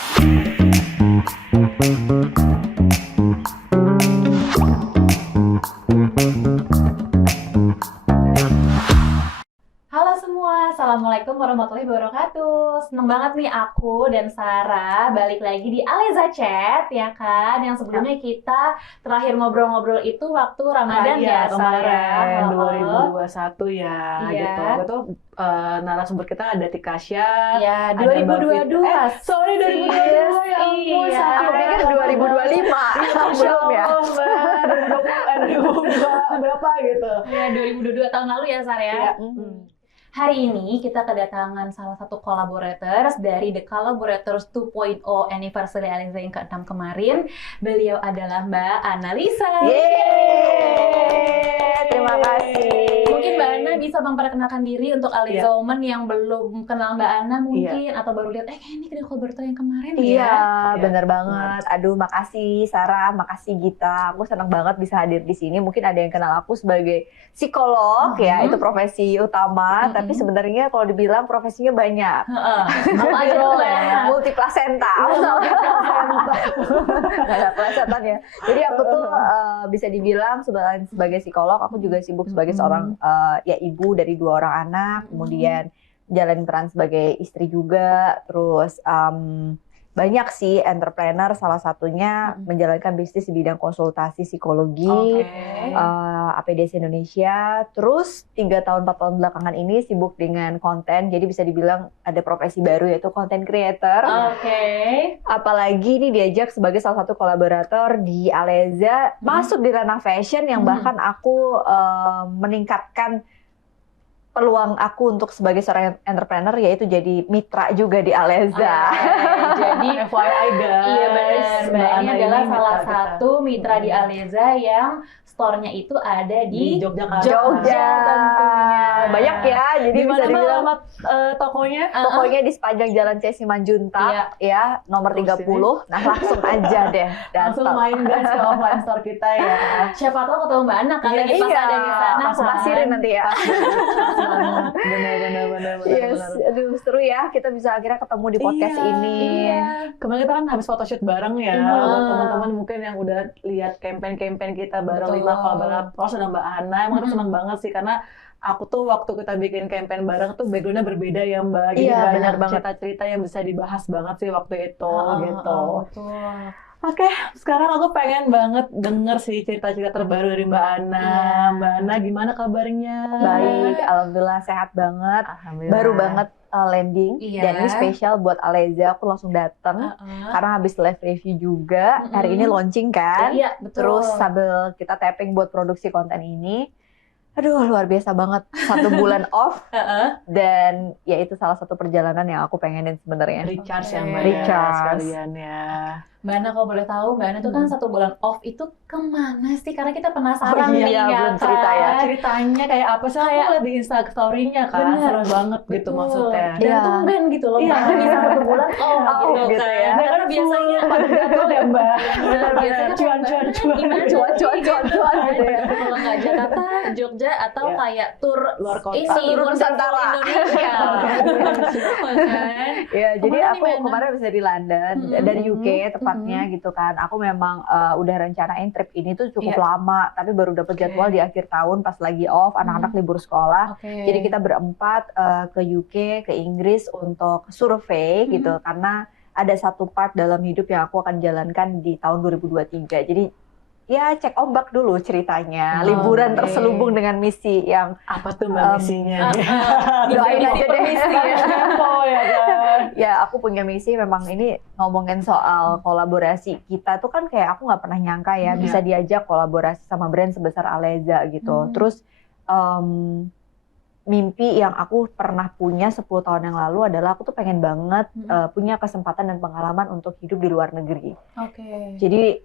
Halo semua, Assalamualaikum warahmatullahi wabarakatuh. Seneng banget nih aku dan Sarah balik lagi di Aleza Chat, ya kan? Yang sebelumnya kita terakhir ngobrol-ngobrol itu waktu Ramadan ya, kemarin Sarah. 2021 ya, Iya. gitu. Itu narasumber kita ada Tikasya, Ya, ada Mbak 2022. Fit. Sorry 2022 ya ampun. Iya. Aku pikir 2025. Belum ya? Mbak. 2020, berapa gitu. Ya, 2022 tahun lalu ya, Sarah ya. Iya. Hari ini kita kedatangan salah satu collaborators dari The Collaborators 2.0 Anniversary Aleza yang ke-6 kemarin. Beliau adalah Mbak Annalisa. Yeay, terima kasih. Mungkin Mbak Ana bisa memperkenalkan diri untuk Aleza Women yang belum kenal Mbak Ana mungkin atau baru lihat kayak ini The Collaborator yang kemarin ya. Iya, bener banget. Aduh, makasih Sarah, makasih Gita. Aku senang banget bisa hadir di sini. Mungkin ada yang kenal aku sebagai psikolog, ya itu profesi utama. Tapi sebenarnya kalau dibilang profesinya banyak. Apa aja dulu ya? Multiplasenta. Nggak ada plesetan ya. Jadi aku tuh bisa dibilang sebagai psikolog, aku juga sibuk sebagai seorang ya ibu dari 2 orang anak, kemudian jalan peran sebagai istri juga, terus banyak sih entrepreneur, salah satunya menjalankan bisnis di bidang konsultasi psikologi, APDS Indonesia. Terus 3 tahun 4 tahun belakangan ini sibuk dengan konten, jadi bisa dibilang ada profesi baru yaitu content creator. Apalagi ini diajak sebagai salah satu kolaborator di Aleza, masuk di ranah fashion yang bahkan aku meningkatkan peluang aku untuk sebagai seorang entrepreneur, yaitu jadi mitra juga di Aleza. Jadi FYI guys. iya benar. Mbak ini Ana adalah mitra salah kita. satu mitra di Aleza yang store-nya itu ada di Yogyakarta. Jogja tentunya. Banyak ya, jadi Di bisa mana dibilang alamat tokonya? pokoknya di sepanjang Jalan C Simanjuntak ya, nomor 30. Nah, langsung aja deh Langsung datang. main guys ke offline store kita ya. Siapa tahu ketemu Mbak Ana kan Iya, lagi pas ada di sana. Aku pasirin nanti ya. Benar. Yes, aduh seru ya, kita bisa akhirnya ketemu di podcast ini. Iya. Kemarin kita kan habis photoshoot bareng ya. Buat teman-teman mungkin yang udah lihat campaign-campaign kita bareng Betul. 5 kolaborator sama Mbak Ana. Emang kita senang banget sih karena aku tuh waktu kita bikin campaign bareng tuh background-nya berbeda ya Mbak. Jadi Iya, banyak benar banget. cerita-cerita yang bisa dibahas banget sih waktu itu gitu. Betul. Oke, sekarang aku pengen banget denger sih cerita-cerita terbaru dari Mbak Ana. Mbak Ana gimana kabarnya? Baik, alhamdulillah sehat banget. Alhamdulillah. Baru banget landing, Iya. dan ini spesial buat Aleza. Aku langsung datang karena habis live review juga. Hari ini launching kan. Iya, betul. Terus sambil kita tapping buat produksi konten ini. Aduh, luar biasa banget. 1 bulan off. Dan ya itu salah satu perjalanan yang aku pengenin sebenarnya. Recharge yang Oke. Mbak ya, Recharge. sekalian ya. Mbak Ana kalau boleh tahu, Mbak Ana tuh kan 1 bulan off itu kemana sih? Karena kita penasaran nih iya, ya belum cerita ya. kan? Ceritanya kayak apa sih? Aku lihat di Instastory-nya kan, Bener. seru banget gitu Betul. maksudnya. Dan Iya. tumben gitu loh, Iya. Mbak Ana bisa 1 bulan gitu gitu kan. ya. Karena biasanya pada jadwal ya Mbak. Bener, biasanya cuan. gimana Cuan gitu ya. Kalau nggak Jakarta, Jogja, atau Iya. kayak tur Luar kota. ini Seluruh Wonderful Nusantara. Indonesia. Kan? Ya, jadi Kemana aku nih, Mbak Ana? kemarin bisa di London, dari UK tepatnya gitu kan. Aku memang udah rencanain trip ini tuh cukup Iya. lama, tapi baru dapet jadwal di akhir tahun pas lagi off, anak-anak libur sekolah. Oke. Jadi kita berempat ke UK, ke Inggris untuk survei gitu, karena ada satu part dalam hidup yang aku akan jalankan di tahun 2023. Jadi ya cek ombak dulu ceritanya, liburan Oke. terselubung dengan misi yang Apa tuh Mbak misinya? doain aja deh. Kepo ya kan. Ya, aku punya misi memang ini ngomongin soal kolaborasi. Kita tuh kan kayak aku nggak pernah nyangka ya bisa diajak kolaborasi sama brand sebesar Aleza gitu. Terus mimpi yang aku pernah punya 10 tahun yang lalu adalah aku tuh pengen banget punya kesempatan dan pengalaman untuk hidup di luar negeri. Oke. Jadi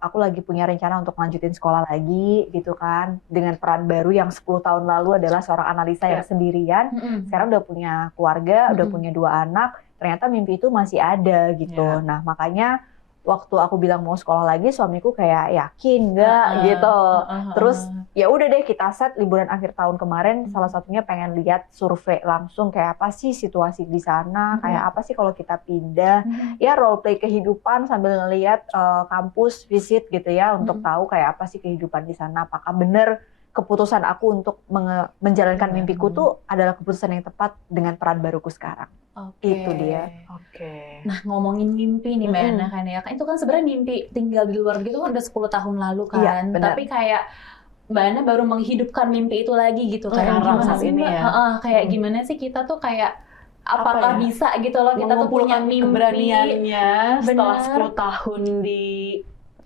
aku lagi punya rencana untuk lanjutin sekolah lagi gitu kan, dengan peran baru yang 10 tahun lalu adalah seorang analisa yang sendirian. Sekarang udah punya keluarga, udah punya 2 anak, ternyata mimpi itu masih ada gitu. Nah, makanya waktu aku bilang mau sekolah lagi, suamiku kayak yakin nggak gitu. Terus ya udah deh kita set liburan akhir tahun kemarin, salah satunya pengen lihat survei langsung kayak apa sih situasi di sana, kayak apa sih kalau kita pindah, ya role play kehidupan sambil ngelihat kampus visit gitu ya, untuk tahu kayak apa sih kehidupan di sana, apakah bener keputusan aku untuk menjalankan mimpiku tuh adalah keputusan yang tepat dengan peran baruku sekarang. Itu dia. Nah, ngomongin mimpi nih Mbak Ana kan ya. Itu kan sebenarnya mimpi tinggal di luar negeri itu kan udah 10 tahun lalu kan. Iya, benar. Tapi kayak Mbak Ana baru menghidupkan mimpi itu lagi gitu. Kayak Sekarang gimana saat sih ini Mbak? ya. Kayak gimana sih kita tuh kayak apakah bisa gitu loh kita tuh punya mimpi. Keberaniannya setelah Benar. 10 tahun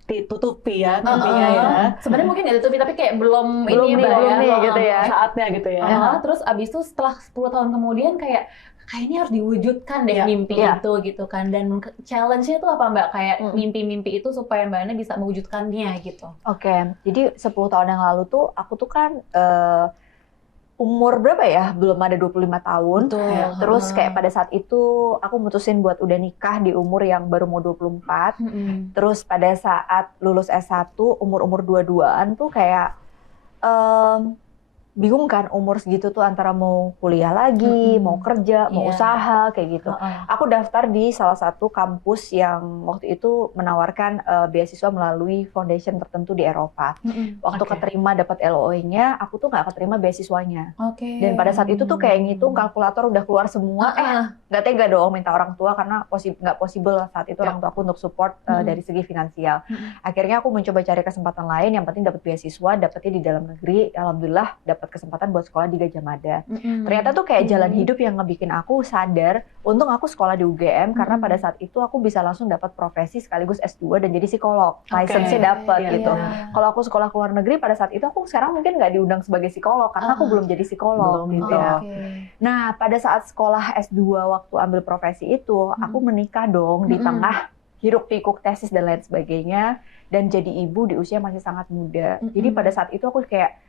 ditutupi ya mimpinya ya. Sebenarnya mungkin ya ditutupi tapi kayak belum Belum ini nih, Mbak belum ya. nih, gitu ya. Saatnya gitu ya. Terus abis itu setelah 10 tahun kemudian kayaknya harus diwujudkan deh mimpi itu gitu kan. Dan challenge-nya tuh apa Mbak? Kayak mimpi-mimpi itu supaya Mbak Ana bisa mewujudkannya gitu. Oke, jadi 10 tahun yang lalu tuh aku tuh kan umur berapa ya? Belum ada 25 tahun. Betul. Terus kayak pada saat itu aku mutusin buat udah nikah di umur yang baru mau 24. Terus pada saat lulus S1 umur-umur 22-an tuh kayak bingung kan umur segitu tuh antara mau kuliah lagi, mau kerja, mau usaha kayak gitu. Aku daftar di salah satu kampus yang waktu itu menawarkan beasiswa melalui foundation tertentu di Eropa. Waktu keterima dapat LOE-nya, aku tuh nggak keterima beasiswanya. Dan pada saat itu tuh kayak ngitung kalkulator udah keluar semua, nggak tega dong minta orang tua karena nggak possible saat itu orang tua aku untuk support dari segi finansial. Akhirnya aku mencoba cari kesempatan lain, yang penting dapat beasiswa, dapetnya di dalam negeri. Alhamdulillah dapat kesempatan buat sekolah di Gajah Mada. Ternyata tuh kayak jalan hidup yang ngebikin aku sadar, untung aku sekolah di UGM karena pada saat itu aku bisa langsung dapat profesi sekaligus S2 dan jadi psikolog. License-nya dapat gitu. Kalau aku sekolah ke luar negeri pada saat itu aku sekarang mungkin nggak diundang sebagai psikolog karena aku belum jadi psikolog gitu. Nah, pada saat sekolah S2 waktu ambil profesi itu, aku menikah dong di tengah hiruk-pikuk tesis dan lain sebagainya, dan jadi ibu di usia masih sangat muda. Jadi pada saat itu aku kayak,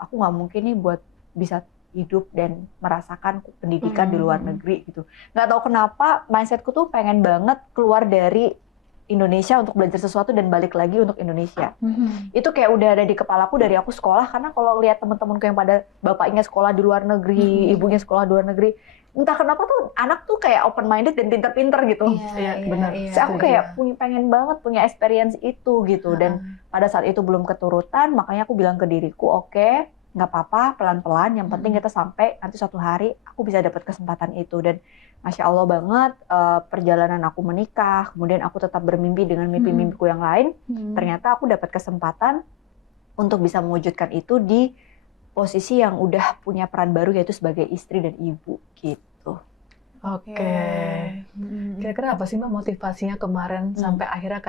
aku nggak mungkin nih buat bisa hidup dan merasakan pendidikan di luar negeri gitu. Nggak tahu kenapa mindsetku tuh pengen banget keluar dari Indonesia untuk belajar sesuatu dan balik lagi untuk Indonesia. Itu kayak udah ada di kepalaku dari aku sekolah, karena kalau lihat teman-temanku yang pada bapaknya sekolah di luar negeri, ibunya sekolah di luar negeri, entah kenapa tuh anak tuh kayak open minded dan pinter-pinter gitu. Benar. Aku kayak pengen banget punya experience itu gitu. Dan pada saat itu belum keturutan, makanya aku bilang ke diriku, oke, nggak apa-apa, pelan-pelan. Yang penting kita sampai nanti suatu hari aku bisa dapat kesempatan itu. Dan Masya Allah banget, perjalanan aku menikah, kemudian aku tetap bermimpi dengan mimpi-mimpiku yang lain. Ternyata aku dapat kesempatan untuk bisa mewujudkan itu di posisi yang udah punya peran baru, yaitu sebagai istri dan ibu gitu. Oke. Kira-kira apa sih Mbak motivasinya kemarin sampai akhirnya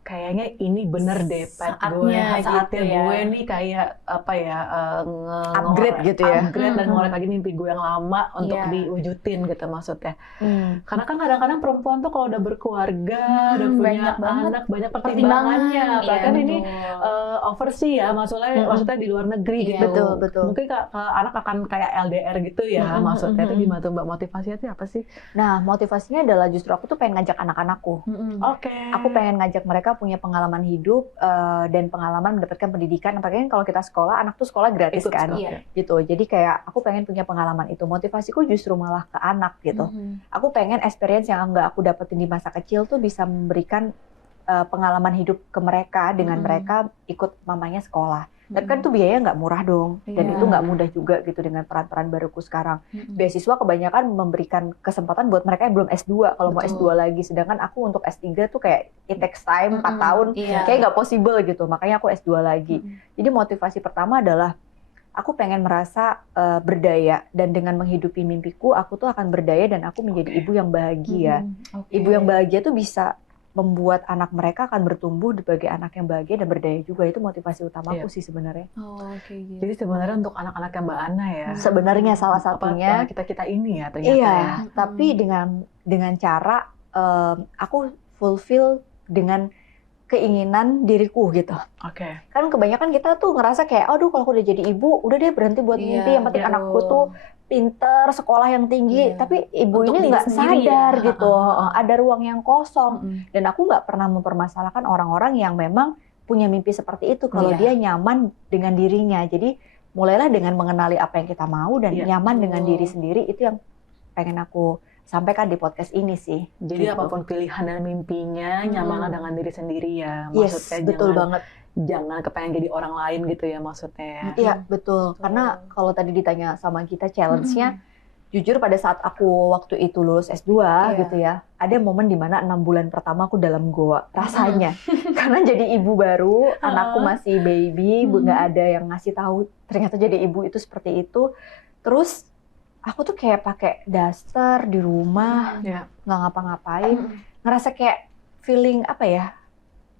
kayaknya ini bener deh Pat gue, saatnya gitu ya. gue nih kayak apa ya Upgrade gitu ya. Upgrade dan ngorek lagi mimpi gue yang lama untuk diwujudin gitu maksudnya. Karena kan kadang-kadang perempuan tuh kalau udah berkeluarga, udah punya anak, banyak pertimbangannya. Bahkan ini overseas ya, maksudnya di luar negeri gitu. Betul. Mungkin anak akan kayak LDR gitu ya, maksudnya itu gimana tuh Mbak, motivasinya itu apa sih? Nah, motivasinya adalah justru aku tuh pengen ngajak anak-anakku. Oke. Aku pengen ngajak mereka punya pengalaman hidup dan pengalaman mendapatkan pendidikan. Apalagi kan kalau kita sekolah, anak tuh sekolah gratis kan, gitu. Jadi kayak aku pengen punya pengalaman itu. Motivasiku justru malah ke anak gitu. Aku pengen experience yang nggak aku dapetin di masa kecil tuh bisa memberikan pengalaman hidup ke mereka dengan mereka ikut mamanya sekolah. Tapi kan itu biayanya nggak murah dong, dan itu nggak mudah juga gitu dengan peran-peran baruku sekarang. Beasiswa kebanyakan memberikan kesempatan buat mereka yang belum S2, kalau mau S2 lagi. Sedangkan aku untuk S3 tuh kayak it takes time, 4 tahun, kayak nggak possible gitu. Makanya aku S2 lagi. Jadi motivasi pertama adalah aku pengen merasa berdaya, dan dengan menghidupi mimpiku, aku tuh akan berdaya dan aku menjadi ibu yang bahagia. Ibu yang bahagia tuh bisa membuat anak mereka akan bertumbuh sebagai anak yang bahagia dan berdaya juga. Itu motivasi utamaku sih sebenarnya. Gitu. Jadi sebenarnya untuk anak-anak yang Mbak Ana ya. Sebenarnya salah satunya kita ini ya ternyata. Iya, ya. tapi dengan cara aku fulfill dengan keinginan diriku gitu. Oke. Kan kebanyakan kita tuh ngerasa kayak, aduh kalau aku udah jadi ibu, udah deh berhenti buat mimpi. Yang penting anakku tuh pinter, sekolah yang tinggi. Tapi ibu Untuk ini nggak sendiri sadar ya. gitu. Ada ruang yang kosong. Dan aku nggak pernah mempermasalahkan orang-orang yang memang punya mimpi seperti itu kalau dia nyaman dengan dirinya. Jadi mulailah dengan mengenali apa yang kita mau dan nyaman dengan diri sendiri. Itu yang pengen aku sampaikan di podcast ini sih. Jadi apapun pilihan dan mimpinya, nyamanlah dengan diri sendiri ya. Yes, Maksudnya betul banget. Jangan kepengen jadi orang lain gitu ya maksudnya. Iya, betul. Karena kalau tadi ditanya sama kita challenge-nya, jujur pada saat aku waktu itu lulus S2 gitu ya, ada momen dimana 6 bulan pertama aku dalam goa rasanya. Karena jadi ibu baru, anakku masih baby, nggak ada yang ngasih tahu ternyata jadi ibu itu seperti itu. Terus aku tuh kayak pakai daster di rumah, nggak ngapa-ngapain, ngerasa kayak feeling apa ya,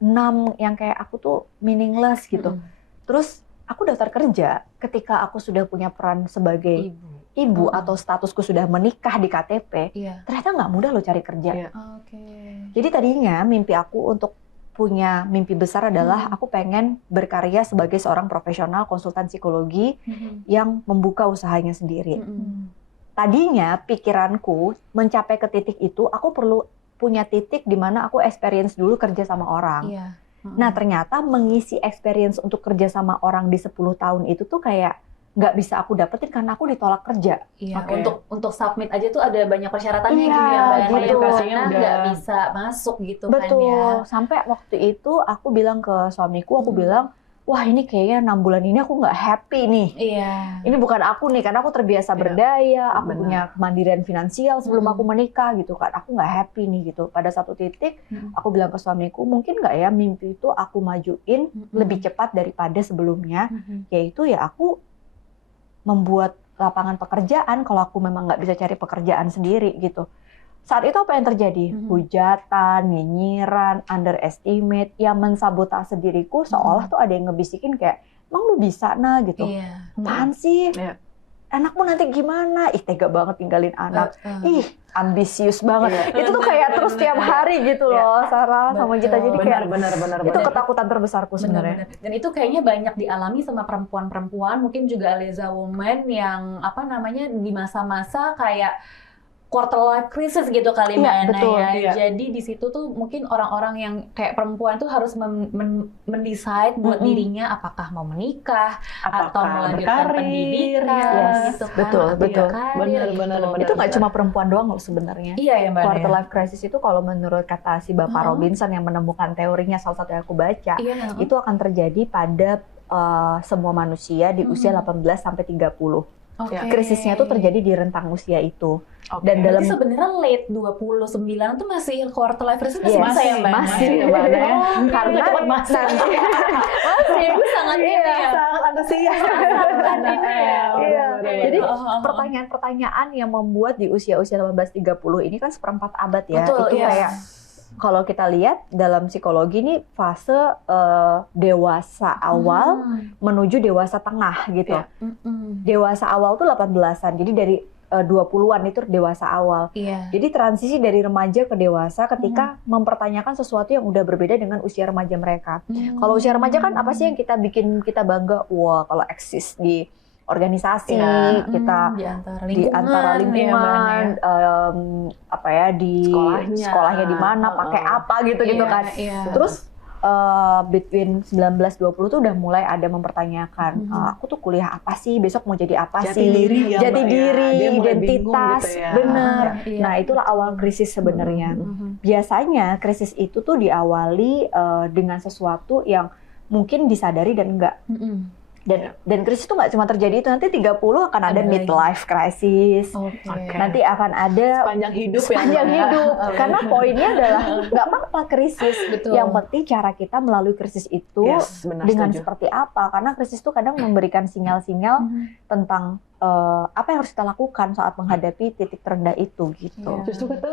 numb, yang kayak aku tuh meaningless gitu. Terus aku daftar kerja ketika aku sudah punya peran sebagai ibu atau statusku sudah menikah di KTP, ternyata nggak mudah loh cari kerja. Jadi tadinya mimpi aku untuk punya mimpi besar adalah aku pengen berkarya sebagai seorang profesional konsultan psikologi yang membuka usahanya sendiri. Tadinya pikiranku mencapai ke titik itu, aku perlu punya titik di mana aku experience dulu kerja sama orang. Nah ternyata mengisi experience untuk kerja sama orang di 10 tahun itu tuh kayak nggak bisa aku dapetin karena aku ditolak kerja. Untuk submit aja tuh ada banyak persyaratannya gitu ya Mbak. Karena nggak bisa masuk gitu kan ya. Sampai waktu itu aku bilang ke suamiku, aku bilang, wah ini kayaknya 6 bulan ini aku nggak happy nih. Ini bukan aku nih, karena aku terbiasa berdaya, aku punya kemandirian finansial sebelum aku menikah gitu kan. Aku nggak happy nih gitu. Pada satu titik, aku bilang ke suamiku, mungkin nggak ya mimpi itu aku majuin lebih cepat daripada sebelumnya. Yaitu ya aku membuat lapangan pekerjaan kalau aku memang nggak bisa cari pekerjaan sendiri gitu. Saat itu apa yang terjadi? Hujatan, nyinyiran, underestimate, yang mensabotase diriku seolah tuh ada yang ngebisikin kayak, emang lu bisa nah gitu. Apaan sih? Anakmu nanti gimana? Ih tega banget tinggalin anak. Ih ambisius banget. Itu tuh kayak terus tiap hari gitu loh, Sarah sama kita. Jadi kayak benar. itu ketakutan terbesarku sebenarnya. Dan itu kayaknya banyak dialami sama perempuan-perempuan, mungkin juga Aleza Woman yang apa namanya di masa-masa kayak quarter life crisis gitu kali Mbak Ana ya. Jadi di situ tuh mungkin orang-orang yang kayak perempuan tuh harus mendecide buat dirinya apakah mau menikah atau melanjutkan pendidikan gitu kan. Betul. Benar. Itu nggak cuma perempuan doang loh sebenarnya. Iya ya Mbak. Quarter life crisis itu kalau menurut kata si Bapak Robinson yang menemukan teorinya, salah satu yang aku baca, itu akan terjadi pada semua manusia di usia 18 sampai 30. Krisisnya tuh terjadi di rentang usia itu. Dan dalam sebenarnya late 29 tuh masih quarter life crisis masih ya Mbak? Masih ya Mbak. Karena masih Ibu sangat sangat antusias. Jadi pertanyaan-pertanyaan yang membuat di usia-usia 18-30 ini kan seperempat abad ya. Betul, itu kayak kalau kita lihat dalam psikologi ini fase dewasa awal menuju dewasa tengah gitu. Dewasa awal tuh 18-an. Jadi dari 20-an itu dewasa awal. Jadi transisi dari remaja ke dewasa ketika mempertanyakan sesuatu yang udah berbeda dengan usia remaja mereka. Kalau usia remaja kan apa sih yang kita bikin kita bangga? Wah, kalau eksis di organisasi, kita di antara lingkungan, apa ya, di sekolahnya di mana, pakai apa gitu kan. Terus between 19-20 tuh udah mulai ada mempertanyakan, aku tuh kuliah apa sih, besok mau jadi apa sih, jati diri, identitas, gitu ya. Bener. Nah itulah awal krisis sebenarnya. Biasanya krisis itu tuh diawali dengan sesuatu yang mungkin disadari dan enggak. Dan krisis itu nggak cuma terjadi itu, nanti 30 akan ada midlife crisis, nanti akan ada sepanjang hidup. Karena poinnya adalah nggak apa-apa krisis, yang penting cara kita melalui krisis itu dengan seperti apa, karena krisis itu kadang memberikan sinyal-sinyal tentang apa yang harus kita lakukan saat menghadapi titik terendah itu gitu. Justru itu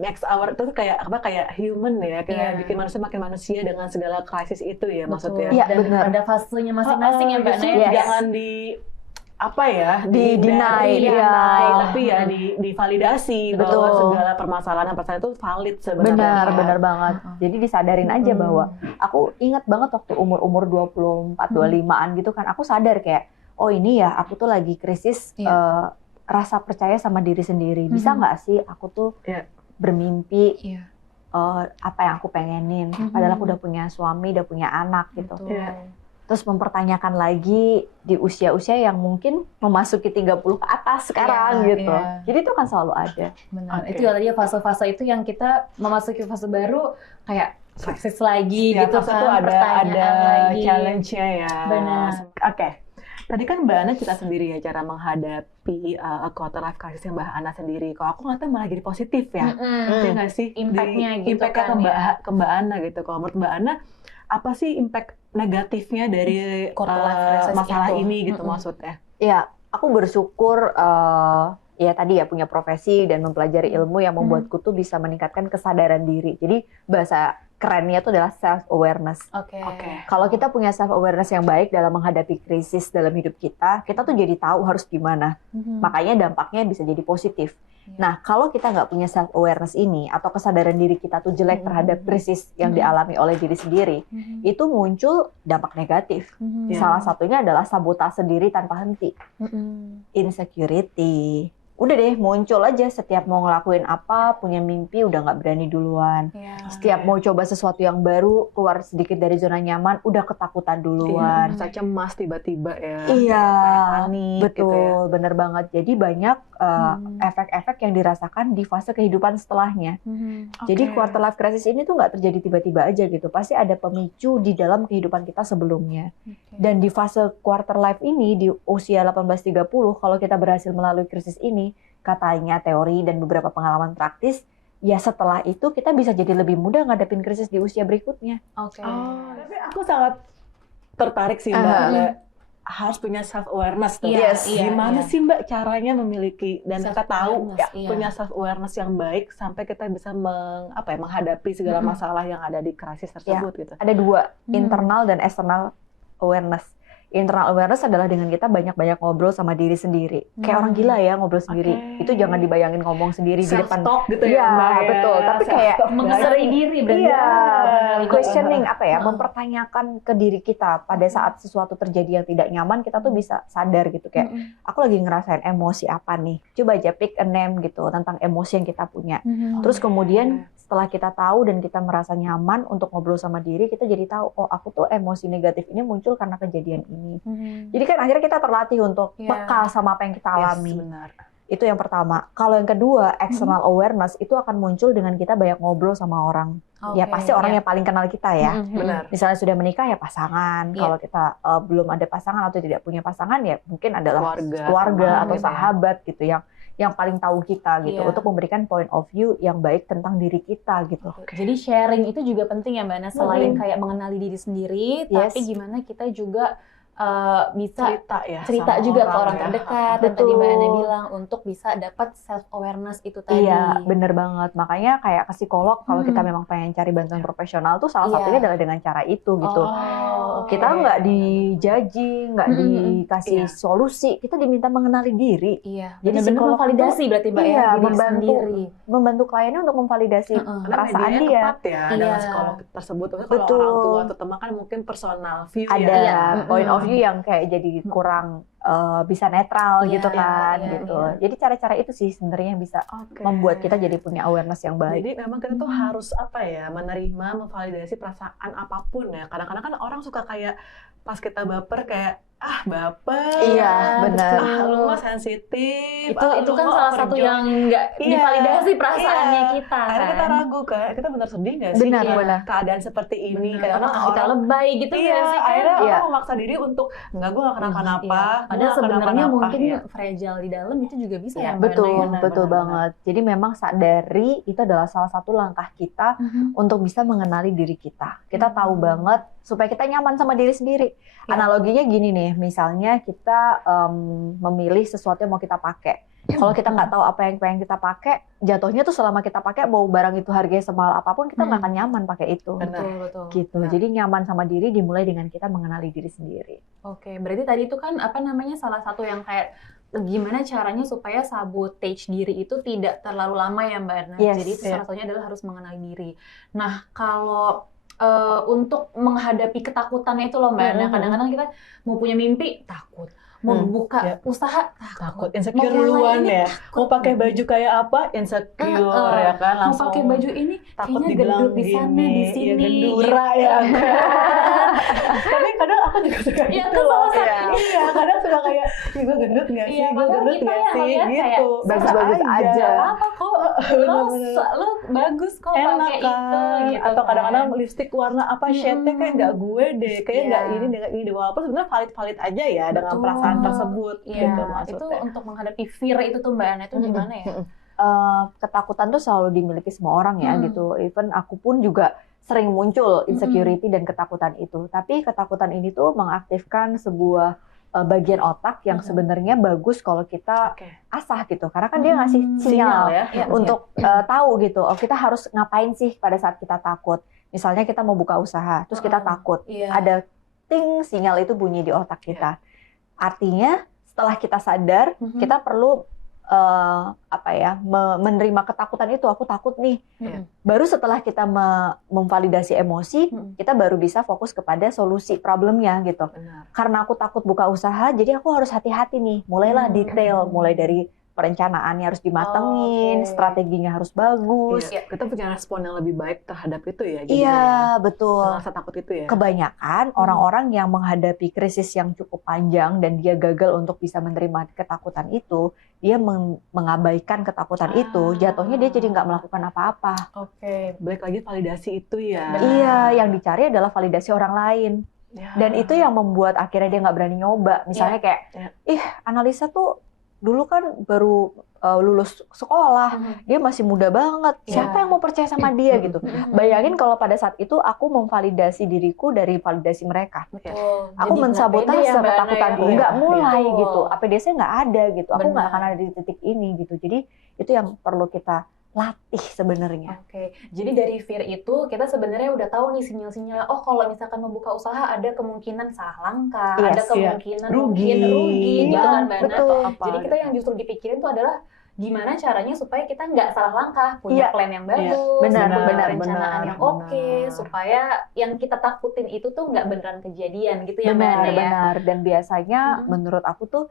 next hour itu kayak apa, kayak human ya, kayak bikin manusia makin manusia dengan segala krisis itu ya maksudnya. Iya benar. Ada fasenya masing-masing ya Mbak Naya. Jangan apa ya deny, tapi ya divalidasi bahwa segala permasalahan itu valid sebenarnya. Benar banget. Jadi disadarin aja bahwa aku ingat banget waktu umur 24 25-an gitu kan, aku sadar kayak oh ini ya aku tuh lagi krisis rasa percaya sama diri sendiri. Bisa nggak sih aku tuh bermimpi apa yang aku pengenin, padahal aku udah punya suami, udah punya anak gitu. Terus mempertanyakan lagi di usia-usia yang mungkin memasuki 30 ke atas sekarang gitu. Jadi itu kan selalu ada. Benar. Itu ya tadi fase-fase itu yang kita memasuki fase baru kayak krisis lagi gitu kan. Itu ada challenge-nya ya. Benar. Oke. Tadi kan Mbak Ana cerita sendiri ya cara menghadapi quarter life crisis yang Mbak Ana sendiri. Kalau aku ngeliatnya malah jadi positif ya. Iya nggak sih? Impact-nya gitu kan ke Mbak Ana gitu. Kalau menurut Mbak Ana, apa sih impact negatifnya dari masalah ini gitu maksudnya? Ya, aku bersyukur ya tadi ya punya profesi dan mempelajari ilmu yang membuatku tuh bisa meningkatkan kesadaran diri. Jadi bahasa kerennya itu adalah self-awareness. Kalau kita punya self-awareness yang baik dalam menghadapi krisis dalam hidup kita tuh jadi tahu harus gimana. Makanya dampaknya bisa jadi positif. Nah, kalau kita nggak punya self-awareness ini, atau kesadaran diri kita tuh jelek terhadap krisis yang dialami oleh diri sendiri, itu muncul dampak negatif. Salah satunya adalah sabotase diri tanpa henti. Insecurity. Udah deh, muncul aja setiap mau ngelakuin apa, punya mimpi udah nggak berani duluan. Setiap mau coba sesuatu yang baru, keluar sedikit dari zona nyaman, udah ketakutan duluan. Rasa cemas tiba-tiba ya. Iya, panik, betul, gitu ya. bener banget. Jadi banyak efek-efek yang dirasakan di fase kehidupan setelahnya. Jadi quarter life crisis ini tuh nggak terjadi tiba-tiba aja gitu. Pasti ada pemicu di dalam kehidupan kita sebelumnya. Dan di fase quarter life ini, di usia 18-30, kalau kita berhasil melalui krisis ini, katanya teori dan beberapa pengalaman praktis, ya setelah itu kita bisa jadi lebih mudah ngadepin krisis di usia berikutnya. Tapi aku sangat tertarik sih Mbak, harus punya self-awareness tuh. Gimana sih Mbak caranya memiliki dan kita tahu punya self-awareness yang baik sampai kita bisa menghadapi segala masalah yang ada di krisis tersebut gitu. Ada dua, internal dan external awareness. Internal awareness adalah dengan kita banyak-banyak ngobrol sama diri sendiri. Kayak orang gila ya ngobrol sendiri. Itu jangan dibayangin ngomong sendiri di depan. Self-talk gitu ya, Mbak, ya. Betul. Tapi kayak mengenali diri berarti. Questioning mempertanyakan ke diri kita pada saat sesuatu terjadi yang tidak nyaman, kita tuh bisa sadar gitu kayak aku lagi ngerasain emosi apa nih. Coba aja pick a name gitu tentang emosi yang kita punya. Terus kemudian setelah kita tahu dan kita merasa nyaman untuk ngobrol sama diri, kita jadi tahu, oh aku tuh emosi negatif ini muncul karena kejadian ini. Jadi kan akhirnya kita terlatih untuk peka sama apa yang kita alami. Benar. Itu yang pertama. Kalau yang kedua, external awareness itu akan muncul dengan kita banyak ngobrol sama orang. Ya pasti orang yang paling kenal kita ya. Benar. Misalnya sudah menikah ya pasangan. Kalau kita belum ada pasangan atau tidak punya pasangan ya mungkin adalah keluarga atau sahabat gitu yang paling tahu kita gitu untuk memberikan point of view yang baik tentang diri kita gitu. Jadi sharing itu juga penting ya Mbak Ana, selain kayak mengenali diri sendiri, tapi gimana kita juga bisa cerita juga ke orang terdekat, dan tadi Mbak Ana bilang untuk bisa dapat self awareness itu tadi. Iya, bener banget. Makanya kayak ke psikolog kalau kita memang pengen cari bantuan profesional tuh salah satunya adalah dengan cara itu gitu. Kita nggak dijudging, nggak dikasih solusi, kita diminta mengenali diri. Jadi benar-benar memvalidasi berarti Mbak ya, membantu kliennya untuk memvalidasi perasaan dia. Tepat ya dengan psikolog tersebut. Kalau orang tua atau teman kan mungkin personal view ada point of view yang kayak jadi kurang bisa netral gitu kan gitu. Jadi cara-cara itu sih sebenarnya bisa membuat kita jadi punya awareness yang baik. Jadi memang kita tuh harus menerima, memvalidasi perasaan apapun ya. Kadang-kadang kan orang suka kayak pas kita baper kayak baper. Iya, benar. Lu mah sensitif. Itu kan salah satu yang nggak divalidasi perasaannya kita. Akhirnya kita ragu kan, kita benar sedih nggak sih? Benar. Keadaan seperti ini. Kadang-kadang kita lebay gitu ya sih. Akhirnya orang memaksa diri untuk enggak, gue nggak kenapa-napa. Padahal sebenarnya mungkin fragile di dalam itu juga bisa ya. Betul banget. Jadi memang sadari itu adalah salah satu langkah kita untuk bisa mengenali diri kita. Kita tahu banget supaya kita nyaman sama diri sendiri. Analoginya gini nih, misalnya kita memilih sesuatu yang mau kita pakai. Kalau kita nggak tahu apa yang pengen kita pakai, jatuhnya tuh selama kita pakai mau barang itu harganya semahal apapun kita nggak akan nyaman pakai itu. Betul. Gitu. Nah. Jadi nyaman sama diri dimulai dengan kita mengenali diri sendiri. Oke, berarti tadi itu kan apa namanya salah satu yang kayak gimana caranya supaya sabotage diri itu tidak terlalu lama ya Mbak Erna. Yes, Jadi salah satunya adalah harus mengenali diri. Nah, kalau untuk menghadapi ketakutannya itu loh Mbak Erna, kadang-kadang kita mau punya mimpi takut. Mau buka usaha takut, insecure duluan ya. Mau pakai baju kayak apa insecure ya kan, langsung mau pakai baju ini takut kayaknya dibilang gendut di sana gini, di sini ya gendura ya kan. Tapi kadang aku juga suka Iya, gitu itu loh. salah satu. Iya, kadang suka kayak gue gendut nggak sih, Iya, gue padahal gendut kita nggak yang sih lihat gitu. kayak bagus-bagus aja. apa kok lo bagus kok Enak pakai kan, itu gitu atau kadang-kadang kan. lipstick warna apa shade-nya kayak nggak gue deh, kayak nggak ini dengan ini deh, walaupun sebenarnya valid aja ya dengan Betul. perasaan tersebut Iya, gitu itu maksudnya. untuk menghadapi fear itu tuh Mbak Ana itu gimana ya? Ketakutan tuh selalu dimiliki semua orang ya gitu. Even aku pun juga sering muncul insecurity dan ketakutan itu. Tapi ketakutan ini tuh mengaktifkan sebuah bagian otak yang sebenarnya bagus kalau kita asah gitu. Karena kan dia ngasih sinyal ya untuk tahu gitu. Oh, kita harus ngapain sih pada saat kita takut. Misalnya kita mau buka usaha, terus kita takut. Ada ting sinyal itu bunyi di otak kita. Artinya setelah kita sadar, kita perlu menerima ketakutan itu. Aku takut nih. Baru setelah kita memvalidasi emosi, kita baru bisa fokus kepada solusi problemnya gitu. Karena aku takut buka usaha, jadi aku harus hati-hati nih. Mulailah detail, mulai dari perencanaannya harus dimatengin, strateginya harus bagus. Iya, kita punya respon yang lebih baik terhadap itu ya. Iya, betul. Rasa takut itu ya. Kebanyakan orang-orang yang menghadapi krisis yang cukup panjang dan dia gagal untuk bisa menerima ketakutan itu, dia mengabaikan ketakutan itu, jatuhnya dia jadi nggak melakukan apa-apa. Balik lagi validasi itu ya. Iya, yang dicari adalah validasi orang lain. Dan itu yang membuat akhirnya dia nggak berani nyoba. Misalnya kayak, Analisa tuh dulu kan baru lulus sekolah, dia masih muda banget. Siapa yang mau percaya sama dia gitu? Bayangin kalau pada saat itu aku memvalidasi diriku dari validasi mereka. Aku mensabotase ketakutan itu, nggak mulai gitu. APDC nggak ada gitu. Aku nggak akan ada di titik ini gitu. Jadi itu yang perlu kita latih sebenarnya. Jadi dari fear itu kita sebenarnya udah tahu nih sinyal-sinyal. Oh, kalau misalkan membuka usaha ada kemungkinan salah langkah, ada kemungkinan rugi gitu kan Mbak Ana. Jadi kita yang justru dipikirin tuh adalah gimana caranya supaya kita nggak salah langkah, punya plan yang bagus, punya perencanaan yang oke, supaya yang kita takutin itu tuh nggak beneran kejadian gitu ya Mbak Ana ya. Benar. Dan biasanya menurut aku tuh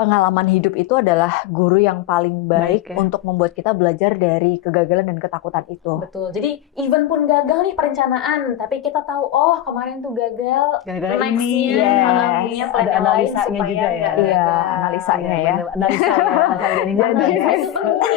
pengalaman hidup itu adalah guru yang paling baik untuk membuat kita belajar dari kegagalan dan ketakutan itu. Betul. Jadi even pun gagal nih perencanaan, tapi kita tahu oh kemarin tuh gagal. Gara-gara ini punya plan yang lain supaya juga ya. Iya, analisanya ya. Analisa itu penting.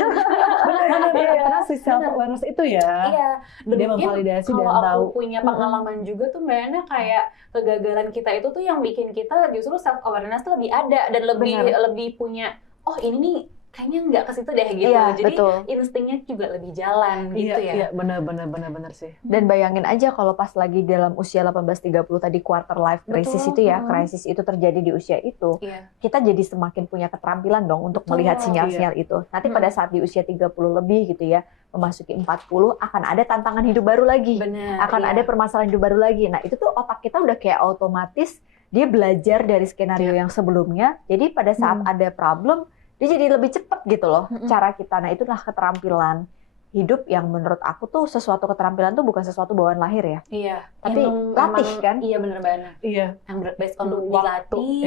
Karena si self awareness itu ya. Iya. Dia memvalidasi dan kalau tahu. aku punya pengalaman juga tuh Mbak Ana kayak kegagalan kita itu tuh yang bikin kita justru self awareness tuh lebih ada dan lebih punya ini nih kayaknya nggak ke situ deh gitu. Jadi instingnya juga lebih jalan gitu ya. Iya, benar sih. Dan bayangin aja kalau pas lagi dalam usia 18-30 tadi quarter life crisis itu ya, krisis itu terjadi di usia itu. Kita jadi semakin punya keterampilan dong untuk melihat sinyal-sinyal itu. Nanti pada saat di usia 30 lebih gitu ya, memasuki 40 akan ada tantangan hidup baru lagi. Akan ada permasalahan hidup baru lagi. Nah, itu tuh otak kita udah kayak otomatis dia belajar dari skenario yang sebelumnya. Jadi pada saat ada problem, dia jadi lebih cepat gitu loh cara kita. Nah, itulah keterampilan hidup yang menurut aku tuh sesuatu keterampilan tuh bukan sesuatu bawaan lahir ya. Iya. Tapi latih kan? Iya bener banget. Iya. Yang based on dilatih,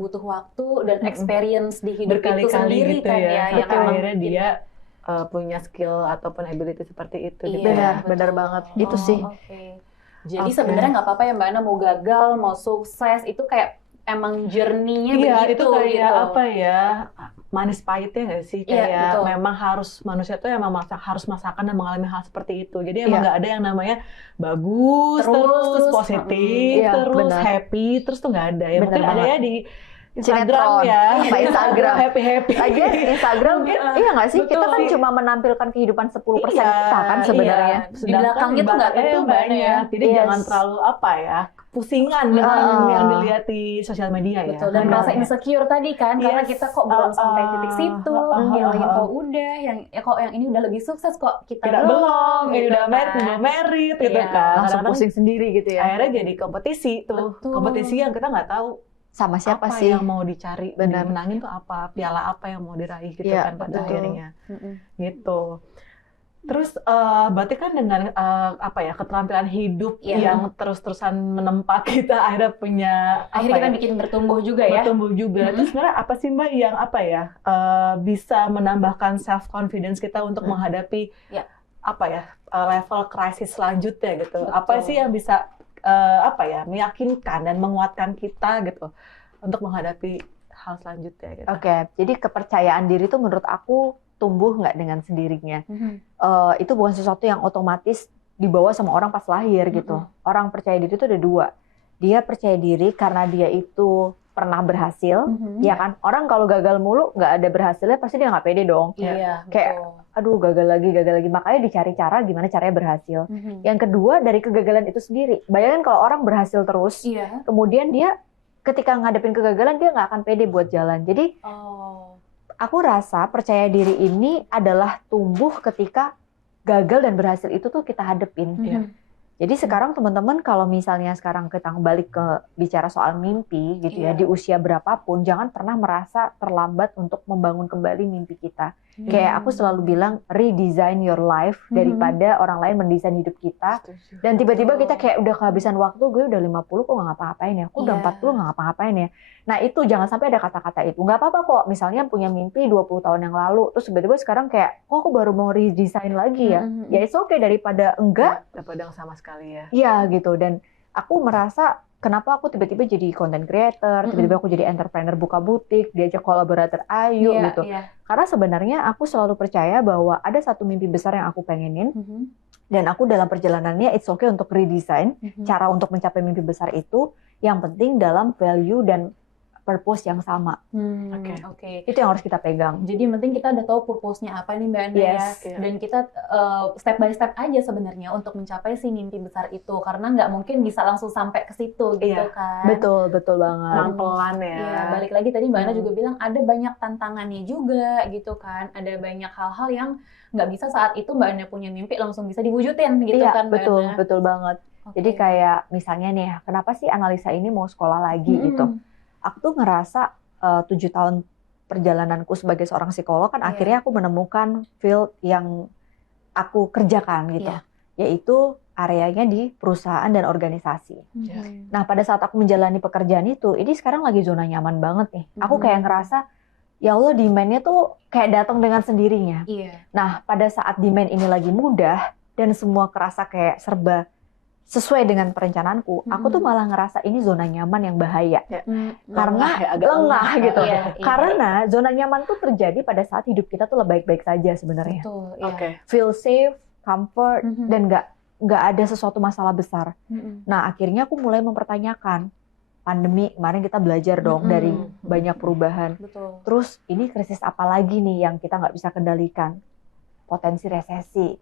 butuh waktu dan experience di hidup itu sendiri gitu kan ya. Yang akhirnya dia punya skill ataupun ability seperti itu. Benar banget. Itu sih. Jadi sebenarnya nggak apa-apa ya Mbak Ana mau gagal, mau sukses itu kayak emang journey-nya begitu. Itu kayak gitu. apa ya, manis pahitnya nggak sih? Kayak memang harus manusia tuh emang harus masakan dan mengalami hal seperti itu. Jadi emang nggak ada yang namanya bagus, terus positif, terus happy, terus tuh nggak ada. Ya mungkin ada ya di Instagram ya, Instagram happy. Lagi Instagram, iya nggak sih? Kita kan cuma menampilkan kehidupan 10% kita kan sebenarnya. Di belakangnya tuh nggak itu banyak. Jadi jangan terlalu kepusingan dengan yang dilihat di sosial media ya. Betul, dan merasa insecure tadi kan, karena kita kok belum sampai titik situ, yang lain kok udah, yang kok yang ini udah lebih sukses, kok kita belum, ini gitu udah kan. married gitu kan. Langsung pusing sendiri gitu ya. Akhirnya jadi kompetisi tuh. Betul. Kompetisi yang kita nggak tahu Sama siapa apa sih? yang mau dicari, Benar. dimenangin tuh apa, piala apa yang mau diraih gitu Iya, kan pada betul. akhirnya. Gitu. Terus berarti kan dengan keterampilan hidup yang terus-terusan menempa kita, akhirnya punya Akhirnya kita bikin bertumbuh juga ya. bertumbuh juga. Terus sebenarnya apa sih Mbak yang bisa menambahkan self confidence kita untuk menghadapi level krisis selanjutnya gitu. Betul. Apa sih yang bisa meyakinkan dan menguatkan kita gitu untuk menghadapi hal selanjutnya gitu. Oke, jadi kepercayaan diri itu menurut aku tumbuh nggak dengan sendirinya. Itu bukan sesuatu yang otomatis dibawa sama orang pas lahir gitu. Orang percaya diri itu ada dua. Dia percaya diri karena dia itu pernah berhasil, ya kan? Orang kalau gagal mulu nggak ada berhasilnya pasti dia nggak pede dong. Iya, Kayak, aduh gagal lagi. Makanya dicari cara gimana caranya berhasil. Yang kedua dari kegagalan itu sendiri. Bayangin kalau orang berhasil terus, kemudian dia ketika ngadepin kegagalan dia nggak akan pede buat jalan. Jadi aku rasa percaya diri ini adalah tumbuh ketika gagal dan berhasil itu tuh kita hadepin. Jadi sekarang teman-teman kalau misalnya sekarang kita balik ke bicara soal mimpi gitu ya, di usia berapapun jangan pernah merasa terlambat untuk membangun kembali mimpi kita. Kayak aku selalu bilang redesign your life daripada orang lain mendesain hidup kita. Dan tiba-tiba kita kayak udah kehabisan waktu, gue udah 50 kok nggak ngapa-ngapain ya, aku udah 40 nggak ngapa-ngapain ya. Nah itu jangan sampai ada kata-kata itu. Nggak apa-apa kok, misalnya punya mimpi 20 tahun yang lalu, terus tiba-tiba sekarang kayak, kok aku baru mau redesign lagi ya. Ya it's okay daripada enggak. Daripada sama sekali ya. Iya gitu, dan aku merasa kenapa aku tiba-tiba jadi content creator, tiba-tiba aku jadi entrepreneur buka butik, diajak kolaborator Ayu gitu. Karena sebenarnya aku selalu percaya bahwa ada satu mimpi besar yang aku pengenin, dan aku dalam perjalanannya it's okay untuk redesign cara untuk mencapai mimpi besar itu, yang penting dalam value dan purpose yang sama. Oke. Itu yang harus kita pegang. Jadi yang penting kita udah tahu purpose-nya apa nih Mbak Anda ya. Dan kita step by step aja sebenarnya untuk mencapai si mimpi besar itu. Karena nggak mungkin bisa langsung sampai ke situ gitu kan. Betul banget. Pelan-pelan ya. Iya, balik lagi tadi Mbak Ana juga bilang ada banyak tantangannya juga gitu kan. Ada banyak hal-hal yang nggak bisa saat itu Mbak Ana punya mimpi langsung bisa diwujudin gitu kan Mbak Ana. Betul banget. Jadi kayak misalnya nih, kenapa sih analisa ini mau sekolah lagi gitu? Aku tuh ngerasa 7 tahun perjalananku sebagai seorang psikolog kan akhirnya aku menemukan field yang aku kerjakan gitu, yaitu areanya di perusahaan dan organisasi. Nah pada saat aku menjalani pekerjaan itu, ini sekarang lagi zona nyaman banget nih. Aku kayak ngerasa, ya Allah demand-nya tuh kayak datang dengan sendirinya. Nah pada saat demand ini lagi mudah dan semua kerasa kayak serba sesuai dengan perencanaanku, aku tuh malah ngerasa ini zona nyaman yang bahaya. Karena lengah gitu. Karena zona nyaman tuh terjadi pada saat hidup kita tuh baik-baik saja sebenarnya. Feel safe, comfort, dan nggak ada sesuatu masalah besar. Nah akhirnya aku mulai mempertanyakan, pandemi kemarin kita belajar dong dari banyak perubahan. Terus ini krisis apa lagi nih yang kita nggak bisa kendalikan? Potensi resesi.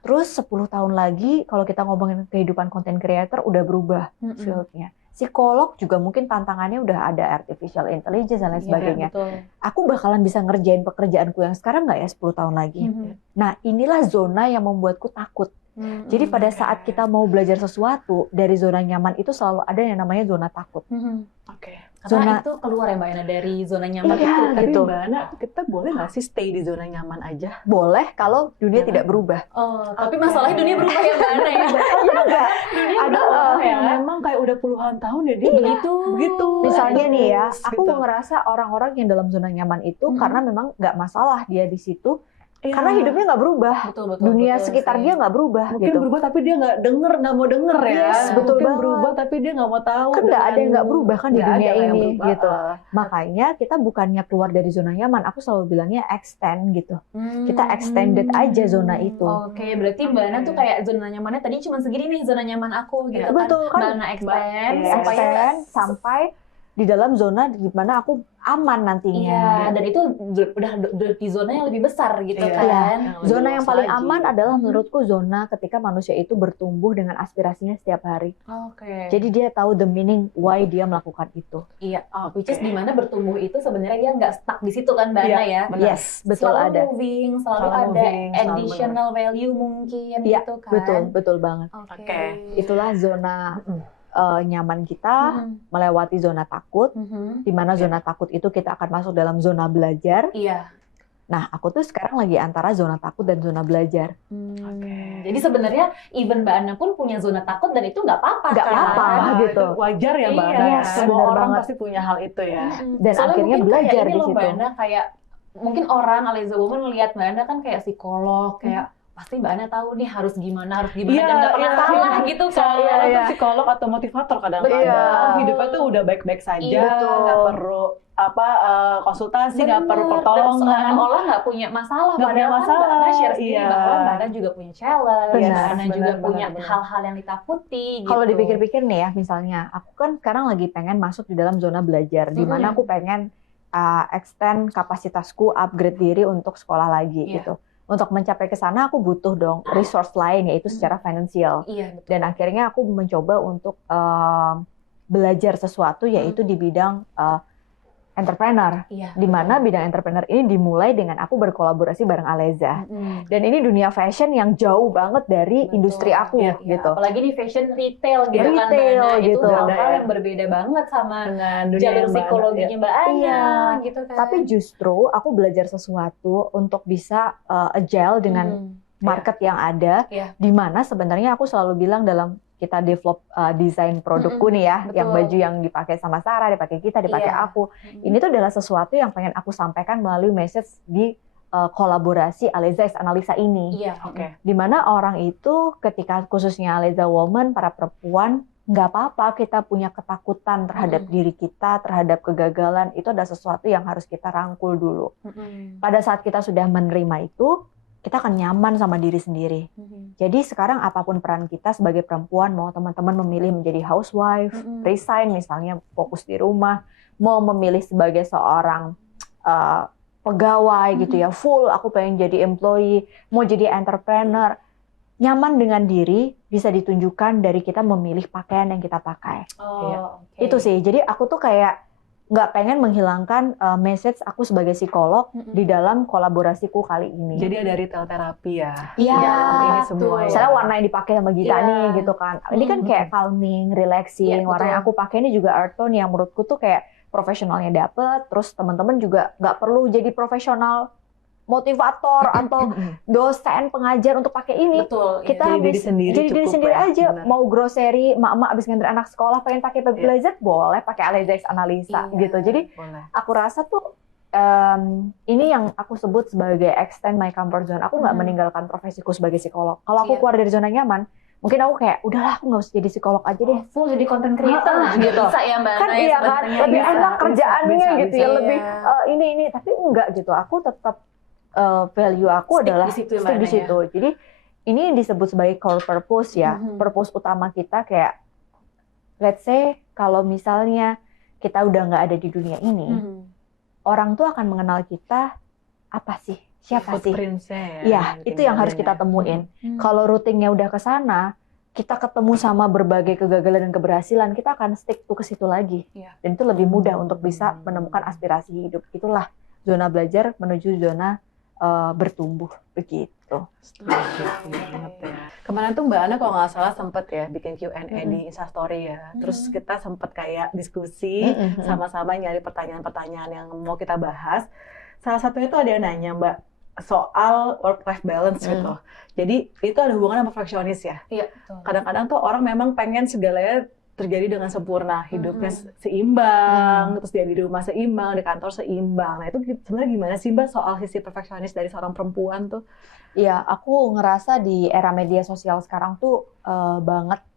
Terus 10 tahun lagi kalau kita ngomongin kehidupan content creator udah berubah field-nya. Psikolog juga mungkin tantangannya udah ada artificial intelligence dan lain sebagainya. Aku bakalan bisa ngerjain pekerjaanku yang sekarang nggak ya 10 tahun lagi? Nah inilah zona yang membuatku takut. Jadi pada saat kita mau belajar sesuatu, dari zona nyaman itu selalu ada yang namanya zona takut. Karena itu keluar ya Mbak Ana dari zona nyaman itu. Tapi Mbak Ana, kita boleh nggak sih stay di zona nyaman aja? Boleh kalau dunia tidak berubah. Tapi masalahnya dunia berubah ya Mbak Ana ya. Ada orang yang memang kayak udah puluhan tahun ya dia begitu. Misalnya nih ya, aku ngerasa orang-orang yang dalam zona nyaman itu karena memang nggak masalah dia di situ. Karena hidupnya nggak berubah, dunia sekitar dia nggak berubah. Mungkin berubah tapi dia nggak mau denger ya. Betul Mungkin banget. berubah tapi dia nggak mau tahu. Kan nggak ada yang nggak berubah kan di dunia ini gitu. Makanya kita bukannya keluar dari zona nyaman, aku selalu bilangnya extend gitu. Kita extended aja zona itu. Berarti Mbak Ana tuh kayak zona nyamannya tadi cuma segini nih zona nyaman aku gitu kan. Betul kan? Mbak Ana extend sampai di dalam zona di mana aku aman nantinya. Iya, dan itu udah di zona yang lebih besar gitu Iya. kan. Zona yang paling lagi. aman adalah menurutku zona ketika manusia itu bertumbuh dengan aspirasinya setiap hari. Oke. Jadi dia tahu the meaning why dia melakukan itu. Iya, which is dimana bertumbuh itu sebenarnya dia nggak stuck di situ kan Mbak Ana ya. benar. Yes, betul Selalu ada. moving, selalu Selalu ada moving, selalu additional value mungkin Iya, gitu kan. betul banget. Oke. Itulah zona nyaman kita, melewati zona takut, di mana zona takut itu kita akan masuk dalam zona belajar. Iya. Nah, aku tuh sekarang lagi antara zona takut dan zona belajar. Jadi sebenarnya even Mbak Ana pun punya zona takut dan itu nggak apa-apa Nggak kan? apa-apa. gitu. Itu wajar ya Mbak Iya, Ana. yes, Semua bener orang banget. pasti punya hal itu ya. Dan Soalnya akhirnya mungkin belajar kayak ini di loh, situ. Mbak Ana, kayak mungkin orang Aleza Woman ngelihat Mbak Ana kan kayak psikolog, kayak pasti Mbak Ana tahu nih harus gimana dan nggak pernah salah gitu kan. Soalnya Iya, itu iya. psikolog atau motivator kadang-kadang. Betul. Hidupnya tuh udah baik-baik saja, Iya, betul. nggak perlu konsultasi, nggak perlu pertolongan. Seolah-olah nggak punya masalah, Nggak punya padahal kan Mbak Ana masalah, share sendiri iya. bahwa Mbak Ana juga punya challenge, Benar, Mbak Ana juga benar, punya benar. hal-hal yang ditakuti gitu. Kalau dipikir-pikir nih ya, misalnya aku kan sekarang lagi pengen masuk di dalam zona belajar, di mana aku pengen extend kapasitasku, upgrade diri untuk sekolah lagi Iya. gitu. Untuk mencapai ke sana aku butuh dong resource lain, yaitu secara finansial. Iya, betul. Dan akhirnya aku mencoba untuk belajar sesuatu, yaitu di bidang entrepreneur. Iya. Di mana bidang entrepreneur ini dimulai dengan aku berkolaborasi bareng Aleza. Dan ini dunia fashion yang jauh banget dari Betul. industri aku Iya, gitu. apalagi di fashion retail gitu kan Mbak Retail Ana, itu gitu. hal-hal yang berbeda banget sama Dengan dunia jalur yang Mbak Ana, psikologinya Mbak Ana Iya. gitu kan. Tapi justru aku belajar sesuatu untuk bisa agile dengan market yang ada, Iya. di mana sebenarnya aku selalu bilang dalam kita develop desain produkku nih ya, betul. yang baju yang dipakai sama Sarah, dipakai kita, dipakai Iya. aku. Ini tuh adalah sesuatu yang pengen aku sampaikan melalui message di kolaborasi Aleza X Analisa ini. Iya. Oke. Dimana orang itu ketika khususnya Aleza Woman, para perempuan, nggak apa-apa kita punya ketakutan terhadap diri kita, terhadap kegagalan, itu adalah sesuatu yang harus kita rangkul dulu. Pada saat kita sudah menerima itu, kita akan nyaman sama diri sendiri. Jadi sekarang apapun peran kita sebagai perempuan, mau teman-teman memilih menjadi housewife, resign misalnya, fokus di rumah, mau memilih sebagai seorang pegawai gitu ya, full aku pengen jadi employee, mau jadi entrepreneur, nyaman dengan diri bisa ditunjukkan dari kita memilih pakaian yang kita pakai. Oh, oke. Itu sih, jadi aku tuh kayak nggak pengen menghilangkan message aku sebagai psikolog di dalam kolaborasiku kali ini. Jadi ada retail terapi ya. Iya, ini semua ya. misalnya warna yang dipakai sama Gita Iya. nih gitu kan. Ini kan kayak calming, relaxing. Iya, Warna yang aku pakai ini juga earth tone yang menurutku tuh kayak profesionalnya dapet. Terus teman-teman juga nggak perlu jadi profesional motivator atau dosen pengajar untuk pakai ini. Betul. Kita Jadi diri habis sendiri jadi diri cukup sendiri ya, aja. benar. Mau grocery, emak-emak abis nganter anak sekolah pengen pakai baby blazer, boleh pakai Aleza X Analisa Iya. gitu. Jadi Boleh. aku rasa tuh ini yang aku sebut sebagai extend my comfort zone. Aku nggak meninggalkan profesiku sebagai psikolog. Kalau aku Iya. keluar dari zona nyaman, mungkin aku kayak udahlah aku nggak usah jadi psikolog aja deh. Full jadi content creator juga gitu. bisa ya Mbak Kan Ana ya iya kan, sebenarnya. lebih Bisa. enak kerjaannya bisa, gitu ya, bisa. lebih Iya. ini tapi enggak gitu. Aku tetap value aku Stick adalah di situ ya, Mbak stick di Ana ya. situ. Jadi ini disebut sebagai core purpose ya. Purpose utama kita kayak let's say kalau misalnya kita udah nggak ada di dunia ini, orang tuh akan mengenal kita apa sih? Siapa sih? Footprints-nya ya. Iya, mungkin itu yang harus kita ya. temuin. Kalau routingnya udah ke sana, kita ketemu sama berbagai kegagalan dan keberhasilan, kita akan stick tuh ke situ lagi. Iya. Dan itu lebih mudah untuk bisa menemukan aspirasi hidup. Itulah zona belajar menuju zona bertumbuh begitu. Setuju banget ya. Kemarin tuh Mbak Ana kalau nggak salah sempet ya bikin Q&A di Instastory ya. Terus kita sempet kayak diskusi sama-sama nyari pertanyaan-pertanyaan yang mau kita bahas. Salah satunya itu ada yang nanya Mbak soal work-life balance gitu. Jadi itu ada hubungan sama perfeksionis ya. Iya, betul. Kadang-kadang tuh orang memang pengen segalanya terjadi dengan sempurna, hidupnya seimbang, terus dia di rumah seimbang, di kantor seimbang. Nah itu sebenarnya gimana sih Mbak soal sisi perfeksionis dari seorang perempuan tuh? Iya, aku ngerasa di era media sosial sekarang tuh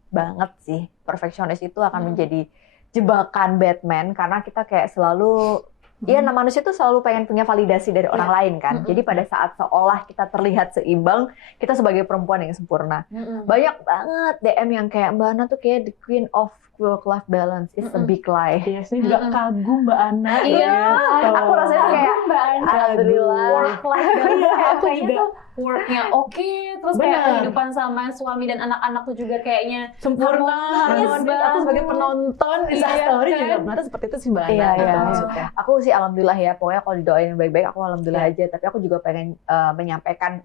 banget sih perfeksionis itu akan menjadi jebakan Batman karena kita kayak selalu manusia tuh selalu pengen punya validasi dari orang lain kan. Jadi pada saat seolah kita terlihat seimbang, kita sebagai perempuan yang sempurna. Banyak banget DM yang kayak Mbak Ana tuh kayak the queen of work life balance is a big lie. Iya sih, juga kagum Mbak Ana. Iya, aku rasanya kayak Mbak Ana. alhamdulillah. Work life balance Aku kayaknya juga. tuh worknya oke, terus kayak Benar. kehidupan sama suami dan anak-anak tuh juga kayaknya Sempurna, harmonis. Aku sebagai penonton Instastory kan? juga ternyata seperti itu sih Mbak Ana. Iya, gitu iya. maksudnya. Aku sih alhamdulillah ya, pokoknya kalau didoain baik-baik aku alhamdulillah aja. Tapi aku juga pengen menyampaikan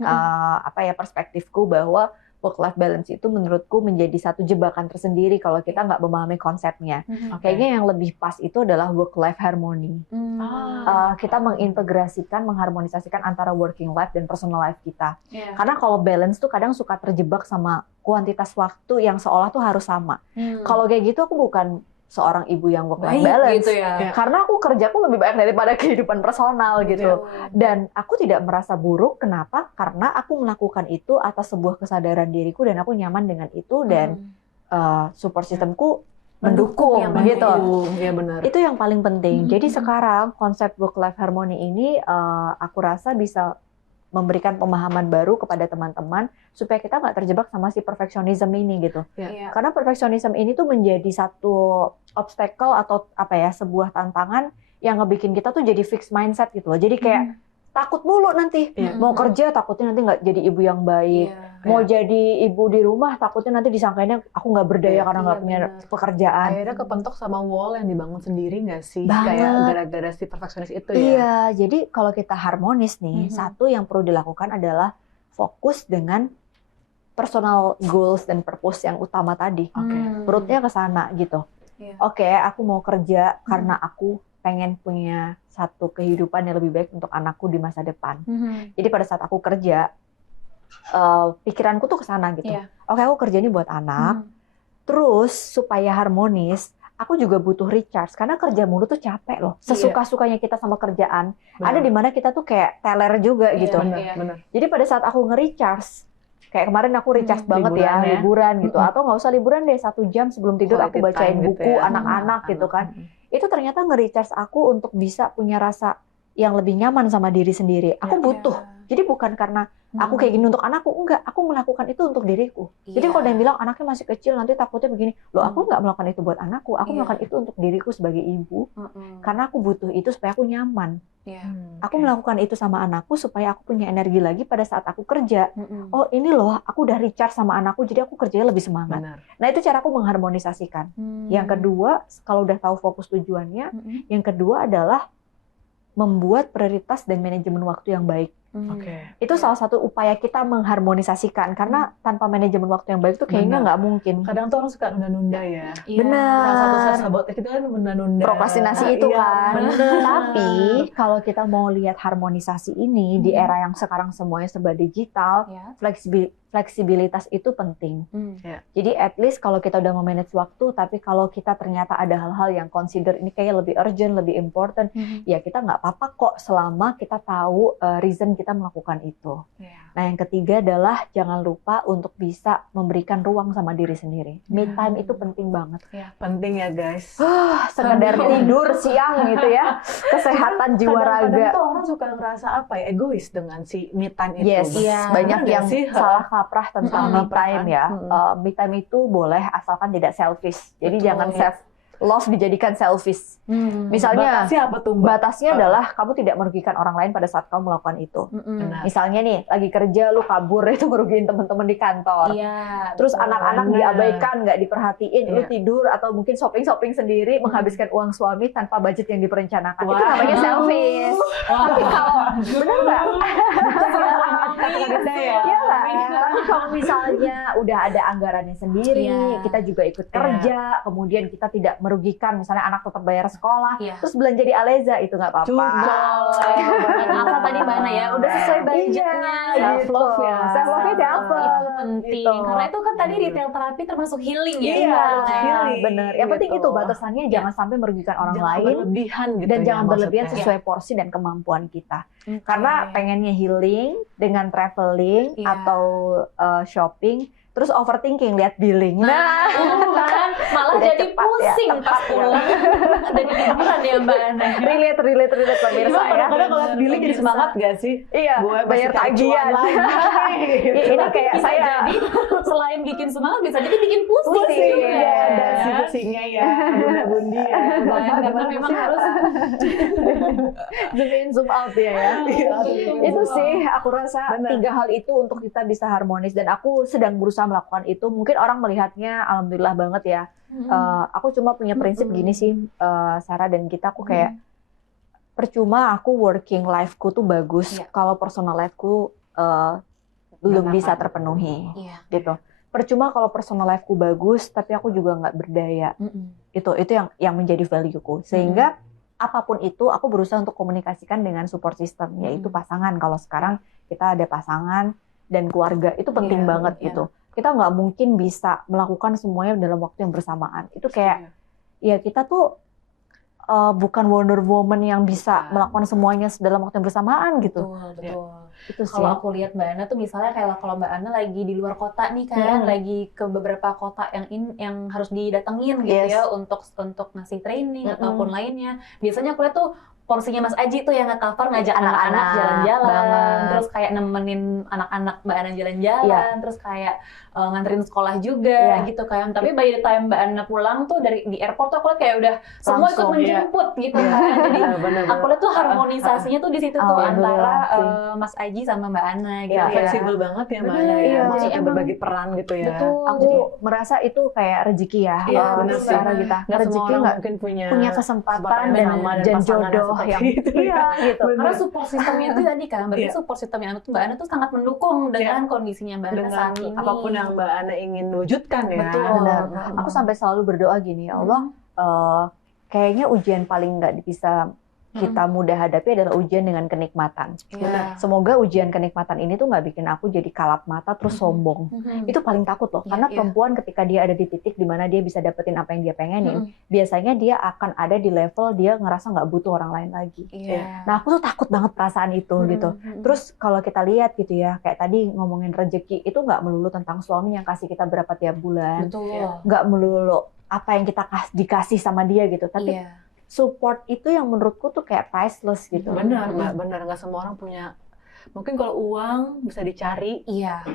perspektifku bahwa work-life balance itu menurutku menjadi satu jebakan tersendiri kalau kita nggak memahami konsepnya. Kayaknya yang lebih pas itu adalah work-life harmony. Kita mengintegrasikan, mengharmonisasikan antara working life dan personal life kita. Iya. Karena kalau balance tuh kadang suka terjebak sama kuantitas waktu yang seolah tuh harus sama. Kalau kayak gitu aku bukan seorang ibu yang work-life Baik balance. gitu ya. Karena aku kerjaku lebih banyak daripada kehidupan personal gitu. Dan aku tidak merasa buruk. Kenapa? Karena aku melakukan itu atas sebuah kesadaran diriku dan aku nyaman dengan itu dan support systemku mendukung ya, gitu. Iya benar. Itu yang paling penting. Jadi sekarang konsep work-life harmony ini aku rasa bisa memberikan pemahaman baru kepada teman-teman supaya kita nggak terjebak sama si perfeksionisme ini gitu. Iya. Karena perfeksionisme ini tuh menjadi satu obstacle atau apa ya, sebuah tantangan yang ngebikin kita tuh jadi fixed mindset gitu loh. Jadi kayak takut mulu nanti. Mau kerja takutnya nanti nggak jadi ibu yang baik. Mau jadi ibu di rumah takutnya nanti disangkainnya aku nggak berdaya karena nggak punya pekerjaan. Akhirnya kepentok sama wall yang dibangun sendiri nggak sih? Banget. Kayak gara-gara si perfeksionis itu ya? Iya, jadi kalau kita harmonis nih, satu yang perlu dilakukan adalah fokus dengan personal goals dan purpose yang utama tadi. Perutnya ke sana gitu. Iya. Oke, aku mau kerja karena aku pengen punya satu kehidupan yang lebih baik untuk anakku di masa depan. Jadi pada saat aku kerja, pikiranku tuh ke sana gitu. Iya. Oke, aku kerja ini buat anak. Terus supaya harmonis, aku juga butuh recharge karena kerja mulu tuh capek loh. Sesuka-sukanya kita sama kerjaan, ada di mana kita tuh kayak teler juga gitu. Benar. Jadi pada saat aku nge-recharge, kayak kemarin aku recharge banget liburan gitu. Atau nggak usah liburan deh, 1 jam sebelum tidur aku bacain buku anak-anak gitu kan. Itu ternyata nge-recharge aku untuk bisa punya rasa yang lebih nyaman sama diri sendiri. Aku butuh. Jadi bukan karena aku kayak gini untuk anakku, enggak. Aku melakukan itu untuk diriku. Jadi kalau ada yang bilang anaknya masih kecil, nanti takutnya begini. Loh, aku nggak melakukan itu buat anakku. Aku melakukan itu untuk diriku sebagai ibu. Karena aku butuh itu supaya aku nyaman. Aku melakukan itu sama anakku supaya aku punya energi lagi pada saat aku kerja. Oh, ini loh, aku udah recharge sama anakku, jadi aku kerjanya lebih semangat. Nah, itu cara aku mengharmonisasikan. Yang kedua, kalau udah tahu fokus tujuannya, yang kedua adalah membuat prioritas dan manajemen waktu yang baik. Itu salah satu upaya kita mengharmonisasikan, karena tanpa manajemen waktu yang baik tuh kayaknya nggak mungkin. Kadang tuh orang suka nunda-nunda ya. Benar. Salah satu sabotage itu kan nunda-nunda. Prokrastinasi itu kan. Bener. Tapi kalau kita mau lihat harmonisasi ini di era yang sekarang semuanya serba digital, fleksibilitas itu penting. Jadi at least kalau kita udah memanage waktu, tapi kalau kita ternyata ada hal-hal yang consider ini kayak lebih urgent, lebih important, ya kita nggak apa-apa kok selama kita tahu reason kita melakukan itu. Nah, yang ketiga adalah jangan lupa untuk bisa memberikan ruang sama diri sendiri. Me time itu penting banget. Penting ya guys. Sekedar tidur siang gitu ya, kesehatan jiwa raga. Kadang tuh orang suka ngerasa apa ya, egois dengan si me time itu. Yes, banyak yang salah kaprah tentang me time ya. Me time itu boleh asalkan tidak selfish. Jadi jangan love dijadikan selfish. Misalnya batasnya apa tuh, Mbak? Batasnya adalah kamu tidak merugikan orang lain pada saat kamu melakukan itu. Misalnya nih, lagi kerja lu kabur itu merugiin teman-teman di kantor. Terus anak-anak diabaikan, nggak diperhatiin, lu tidur atau mungkin shopping-shopping sendiri, menghabiskan uang suami tanpa budget yang diperencanakan. Itu namanya selfish. Tapi kalau benar nggak? Iya nggak? Tapi kalau misalnya udah ada anggarannya sendiri, kita juga ikut kerja, kemudian kita tidak merugikan, misalnya anak tetap bayar sekolah, terus belanja di Aleza, itu nggak apa-apa. Apa tadi mana ya, udah sesuai budgetnya. Self love ya. Self love-nya dapet. Itu penting. Karena itu kan tadi retail terapi termasuk healing ya. Iya, healing. benar. Yang penting itu batasannya jangan sampai merugikan orang lain. Berlebihan gitu Dan ya, jangan berlebihan maksudnya. sesuai porsi dan kemampuan kita. Karena pengennya healing dengan traveling atau shopping, terus overthinking, lihat billing. Nah, kan malah udah jadi cepat pusing ya, pas pulang. Dan liburan ya Mbak Ana. relate pemirsa ya. Kadang-kadang kalau lihat billing jadi semangat gak sih? Iya, Gue bayar tagihan. lagi. Ini kayak Bisa saya jadi selain bikin semangat bisa jadi bikin pusing juga. Ya, ada si pusingnya ya, bunda-bundi ya. Karena memang harus zoom in zoom out ya. Itu sih aku rasa Bener. 3 hal itu untuk kita bisa harmonis, dan aku sedang berusaha melakukan itu. Mungkin orang melihatnya alhamdulillah banget ya. Aku cuma punya prinsip gini sih, Sarah dan kita, aku kayak percuma aku working life-ku tuh bagus kalau personal life-ku belum bisa terpenuhi gitu. Percuma kalau personal life-ku bagus tapi aku juga nggak berdaya. Itu yang menjadi value-ku. Sehingga apapun itu aku berusaha untuk komunikasikan dengan support system, yaitu pasangan. Kalau sekarang kita ada pasangan dan keluarga, itu penting banget gitu. Kita nggak mungkin bisa melakukan semuanya dalam waktu yang bersamaan. Itu kayak ya kita tuh bukan Wonder Woman yang bisa melakukan semuanya dalam waktu yang bersamaan gitu. Betul. Itu sih. Kalau aku lihat Mbak Ana tuh misalnya kayak kalau Mbak Ana lagi di luar kota nih kan, lagi ke beberapa kota yang harus didatengin gitu ya untuk ngasih training ataupun lainnya. Biasanya aku lihat tuh porsinya Mas Aji tuh yang nge-cover, ngajak anak-anak jalan-jalan, terus kayak nemenin anak-anak Mbak Ana jalan-jalan, terus kayak nganterin sekolah juga gitu kan. Tapi by the time Mbak Ana pulang tuh di airport tuh aku lihat kayak udah semua ikut menjemput gitu kan. Jadi aku lihat tuh harmonisasinya tuh di situ tuh antara Mas Aji sama Mbak Ana gitu ya. Fleksibel banget ya Mbak Ana ya. Maksudnya berbagi peran gitu ya. Aku merasa itu kayak rezeki ya. Benar sih. Kita Nggak rezeki semua orang nggak mungkin punya kesempatan dan jodoh yang gitu. gitu. Karena support systemnya itu tadi kan, berarti support systemnya Mbak Ana tuh sangat mendukung dengan kondisinya Mbak Ana saat ini. Apapun yang Mbak Ana ingin wujudkan ya. Betul. Aku sampai selalu berdoa gini, ya Allah, kayaknya ujian paling nggak bisa kita mudah hadapi adalah ujian dengan kenikmatan. Semoga ujian kenikmatan ini tuh nggak bikin aku jadi kalap mata terus sombong. Itu paling takut loh, karena perempuan ketika dia ada di titik di mana dia bisa dapetin apa yang dia pengenin, biasanya dia akan ada di level dia ngerasa nggak butuh orang lain lagi. Nah aku tuh takut banget perasaan itu gitu. Terus kalau kita lihat gitu ya, kayak tadi ngomongin rezeki itu nggak melulu tentang suami yang kasih kita berapa tiap bulan, nggak melulu apa yang kita dikasih sama dia gitu, tapi support itu yang menurutku tuh kayak priceless gitu. Benar, Mbak, benar. Nggak semua orang punya. Mungkin kalau uang bisa dicari,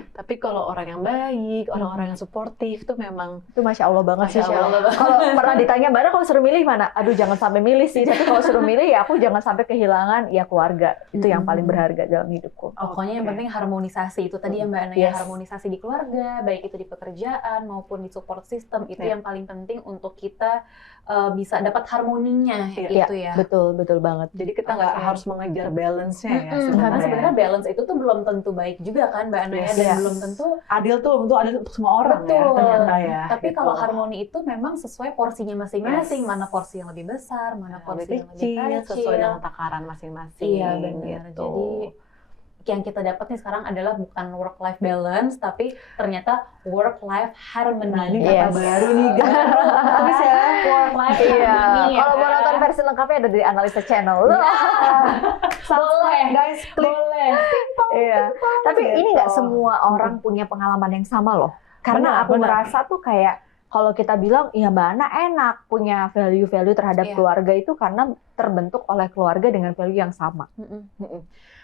tapi kalau orang yang baik, orang-orang yang suportif itu memang itu Masya Allah banget sih. Masya Allah. Kalau pernah ditanya, Mbak Ana kalau suruh milih mana? Aduh jangan sampai milih sih, tapi kalau suruh milih ya aku jangan sampai kehilangan ya keluarga. Itu yang paling berharga dalam hidupku. Pokoknya yang penting harmonisasi itu tadi ya Mbak Ana, ya harmonisasi di keluarga, baik itu di pekerjaan maupun di support system, itu yang paling penting untuk kita bisa dapat harmoninya gitu ya. Betul banget. Jadi kita nggak harus mengejar balance-nya ya. Karena sebenarnya balance itu tuh belum tentu baik juga kan Mbak Ana ya, dan belum tentu adil untuk semua orang ya ternyata ya. Tapi kalau harmoni itu memang sesuai porsinya masing-masing, mana porsi yang lebih besar, mana porsi yang lebih kecil, sesuai dengan takaran masing-masing. Iya benar. Gitu. Jadi yang kita dapat nih sekarang adalah bukan work-life balance, tapi ternyata work-life harmony. Ini kata baru nih guys. Ya. Work-life harmony. Kalau mau nonton versi lengkapnya ada di Analisa Channel. Boleh guys, klik. Boleh. Tapi ini nggak semua orang punya pengalaman yang sama loh. Karena aku merasa tuh kayak kalau kita bilang ya Mbak Ana enak punya value-value terhadap keluarga itu karena terbentuk oleh keluarga dengan value yang sama.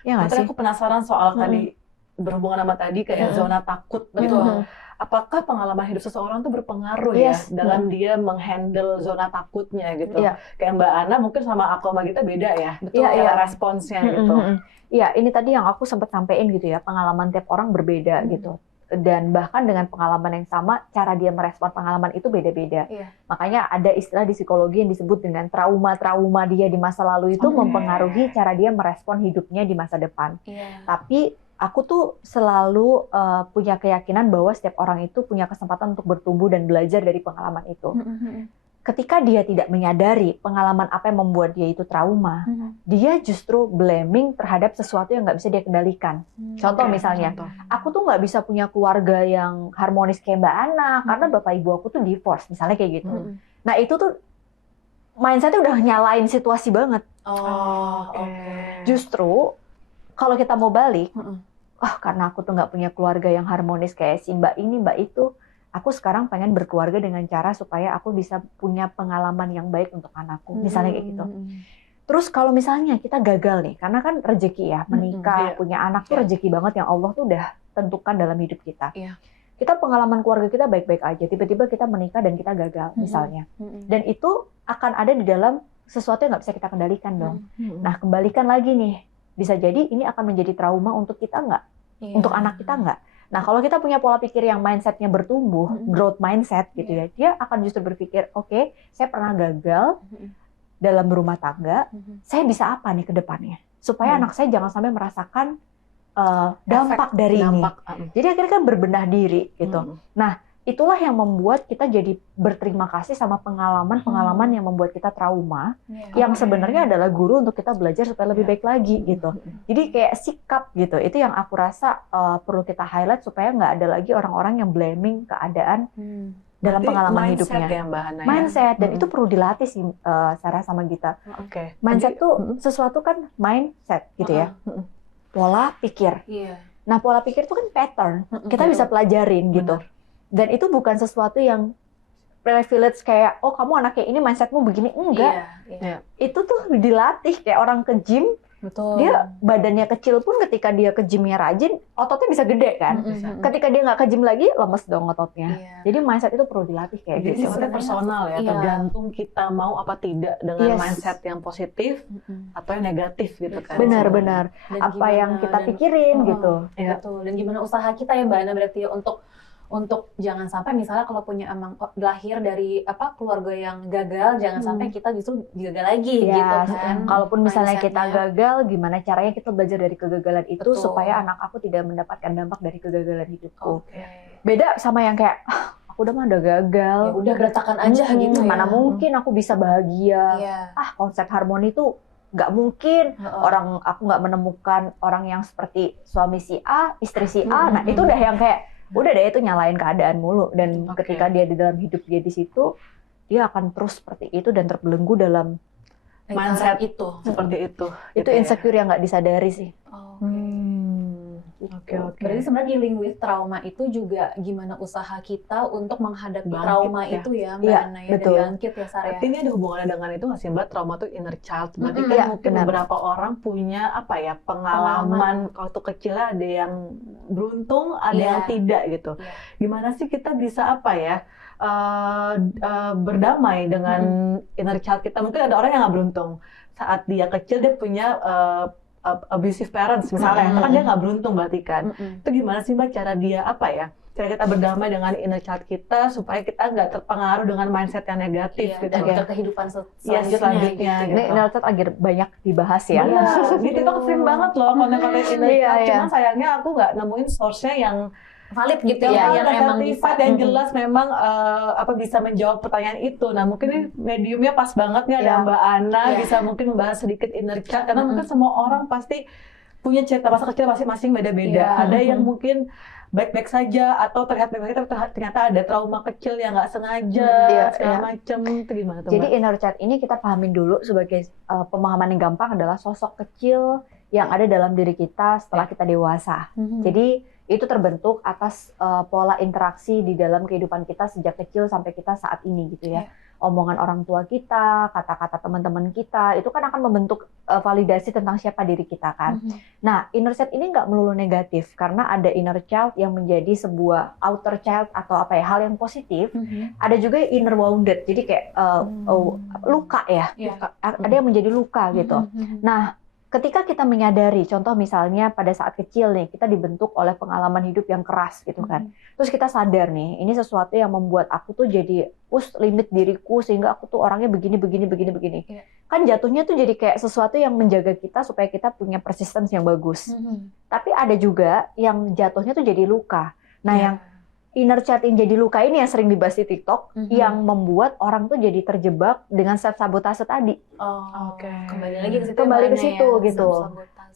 Ya nggak sih? Aku penasaran soal tadi berhubungan sama tadi kayak zona takut betul. Apakah pengalaman hidup seseorang tuh berpengaruh ya dalam dia menghandle zona takutnya gitu? Kayak Mbak Ana mungkin sama aku sama kita beda ya, cara responsnya gitu. Iya, ini tadi yang aku sempat sampein gitu ya, pengalaman tiap orang berbeda gitu. Dan bahkan dengan pengalaman yang sama, cara dia merespon pengalaman itu beda-beda. Makanya ada istilah di psikologi yang disebut dengan trauma-trauma dia di masa lalu itu mempengaruhi cara dia merespon hidupnya di masa depan. Tapi aku tuh selalu punya keyakinan bahwa setiap orang itu punya kesempatan untuk bertumbuh dan belajar dari pengalaman itu. Ketika dia tidak menyadari pengalaman apa yang membuat dia itu trauma, dia justru blaming terhadap sesuatu yang nggak bisa dia kendalikan. Contoh misalnya, aku tuh nggak bisa punya keluarga yang harmonis kayak Mbak Ana, karena bapak ibu aku tuh divorce, misalnya kayak gitu. Nah itu tuh mindsetnya udah nyalain situasi banget. Justru kalau kita mau balik, karena aku tuh nggak punya keluarga yang harmonis kayak si Mbak ini, Mbak itu, aku sekarang pengen berkeluarga dengan cara supaya aku bisa punya pengalaman yang baik untuk anakku, misalnya kayak gitu. Terus kalau misalnya kita gagal nih, karena kan rezeki ya, menikah, punya anak tuh rezeki banget yang Allah tuh udah tentukan dalam hidup kita. kita pengalaman keluarga kita baik-baik aja, tiba-tiba kita menikah dan kita gagal misalnya. Dan itu akan ada di dalam sesuatu yang nggak bisa kita kendalikan dong. Nah, kembalikan lagi nih, bisa jadi ini akan menjadi trauma untuk kita nggak? Untuk anak kita nggak? Nah, kalau kita punya pola pikir yang mindset-nya bertumbuh, growth mindset gitu ya, dia akan justru berpikir, oke, saya pernah gagal dalam berumah tangga, saya bisa apa nih ke depannya? Supaya anak saya jangan sampai merasakan dampak dari ini. Jadi akhirnya kan berbenah diri gitu. Nah, itulah yang membuat kita jadi berterima kasih sama pengalaman-pengalaman yang membuat kita trauma, yang sebenarnya adalah guru untuk kita belajar supaya lebih baik lagi gitu. Jadi kayak sikap gitu, itu yang aku rasa perlu kita highlight supaya nggak ada lagi orang-orang yang blaming keadaan dalam pengalaman hidupnya. Ya, Mbak Hana, mindset, dan itu perlu dilatih sih Sarah sama Gita. Mindset tuh sesuatu kan mindset gitu ya. Pola pikir. Nah, pola pikir itu kan pattern. Kita bisa pelajarin gitu. Dan itu bukan sesuatu yang privilege kayak, oh kamu anaknya ini mindsetmu begini. Enggak. Itu tuh dilatih kayak orang ke gym. Betul. Dia badannya kecil pun ketika dia ke gymnya rajin, ototnya bisa gede kan. Ketika dia nggak ke gym lagi, lemes dong ototnya. Jadi mindset itu perlu dilatih kayak gitu. Jadi sifatnya personal ya, tergantung kita mau apa tidak dengan mindset yang positif atau yang negatif gitu kan. Benar-benar. Apa yang kita pikirin gitu. Betul. Dan gimana usaha kita ya Mbak Ana berarti ya untuk jangan sampai misalnya kalau punya emang lahir dari keluarga yang gagal, jangan sampai kita justru gagal lagi gitu kan. Kalaupun misalnya kita gagal, gimana caranya kita belajar dari kegagalan itu supaya anak aku tidak mendapatkan dampak dari kegagalan hidupku. Beda sama yang kayak aku udah gagal, ya udah berantakan aja gitu. Mana mungkin aku bisa bahagia. Konsep harmoni itu nggak mungkin. Aku nggak menemukan orang yang seperti suami si A, istri si A. Nah itu udah yang kayak udah deh, itu nyalain keadaan mulu, dan ketika dia di dalam hidup dia di situ, dia akan terus seperti itu dan terbelenggu dalam mindset itu seperti itu. Itu insecure yang nggak disadari sih. Berarti sebenarnya dealing with trauma itu juga gimana usaha kita untuk menghadapi trauma itu ya Mbak Ana ya, dan bangkit ya Sarah. Tapi ini ada hubungannya dengan itu nggak sih Mbak? Trauma itu inner child. Berarti kan mungkin beberapa orang punya pengalaman waktu kecil, ada yang beruntung, ada yang tidak gitu. Gimana sih kita bisa berdamai dengan inner child kita? Mungkin ada orang yang nggak beruntung. Saat dia kecil dia punya abusive parents misalnya, kan dia nggak beruntung berarti kan. Itu gimana sih Mbak cara dia cara kita berdamai dengan inner child kita supaya kita nggak terpengaruh dengan mindset yang negatif gitu ke kehidupan selanjutnya gitu. Ini inner child agak banyak dibahas ya. Di TikTok sering banget loh konten-konten inner child. Cuman sayangnya aku nggak nemuin source-nya yang valid gitu ya, yang emang bisa dan jelas memang bisa menjawab pertanyaan itu. Nah mungkin mediumnya pas banget nih ada Mbak Ana bisa mungkin membahas sedikit inner child, karena mungkin semua orang pasti punya cerita masa kecil masing-masing beda-beda. Ada yang mungkin baik-baik saja atau terlihat baik-baik tapi ternyata ada trauma kecil yang nggak sengaja segala macam. Itu gimana tuh? Jadi inner child ini kita pahamin dulu sebagai pemahaman yang gampang adalah sosok kecil yang ada dalam diri kita setelah kita dewasa. Jadi itu terbentuk atas pola interaksi di dalam kehidupan kita sejak kecil sampai kita saat ini gitu ya. Omongan orang tua kita, kata-kata teman-teman kita, itu kan akan membentuk validasi tentang siapa diri kita kan. Nah, inner child ini nggak melulu negatif, karena ada inner child yang menjadi sebuah outer child atau hal yang positif. Ada juga inner wounded, jadi kayak luka ya. Ada yang menjadi luka gitu. Nah, ketika kita menyadari, contoh misalnya pada saat kecil nih, kita dibentuk oleh pengalaman hidup yang keras gitu kan. Terus kita sadar nih, ini sesuatu yang membuat aku tuh jadi push limit diriku sehingga aku tuh orangnya begini. Kan jatuhnya tuh jadi kayak sesuatu yang menjaga kita supaya kita punya persistence yang bagus. Tapi ada juga yang jatuhnya tuh jadi luka. Nah, yang inner child yang jadi luka ini yang sering dibahas di TikTok, yang membuat orang tuh jadi terjebak dengan self-sabotase tadi. Kembali ke situ gitu.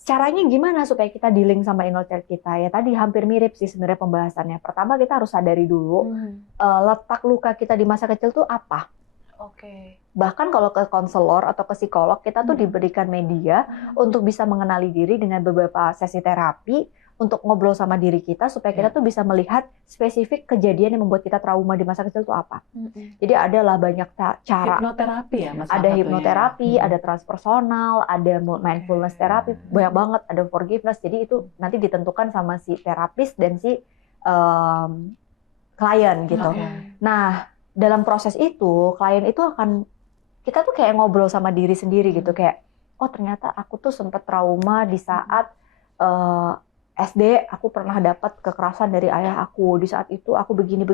Caranya gimana supaya kita dealing sama inner child kita? Ya tadi hampir mirip sih sebenarnya pembahasannya. Pertama kita harus sadari dulu letak luka kita di masa kecil tuh apa. Bahkan kalau ke konselor atau ke psikolog, kita tuh diberikan media untuk bisa mengenali diri dengan beberapa sesi terapi, untuk ngobrol sama diri kita supaya kita tuh bisa melihat spesifik kejadian yang membuat kita trauma di masa kecil itu apa. Jadi adalah banyak cara. Hipnoterapi ya Mas? Ada hipnoterapi, ada transpersonal, ada mindfulness terapi, banyak banget, ada forgiveness. Jadi itu nanti ditentukan sama si terapis dan si klien gitu. Nah, dalam proses itu klien itu kita tuh kayak ngobrol sama diri sendiri gitu, kayak oh ternyata aku tuh sempat trauma di saat SD, aku pernah dapat kekerasan dari ayah aku, di saat itu aku begini.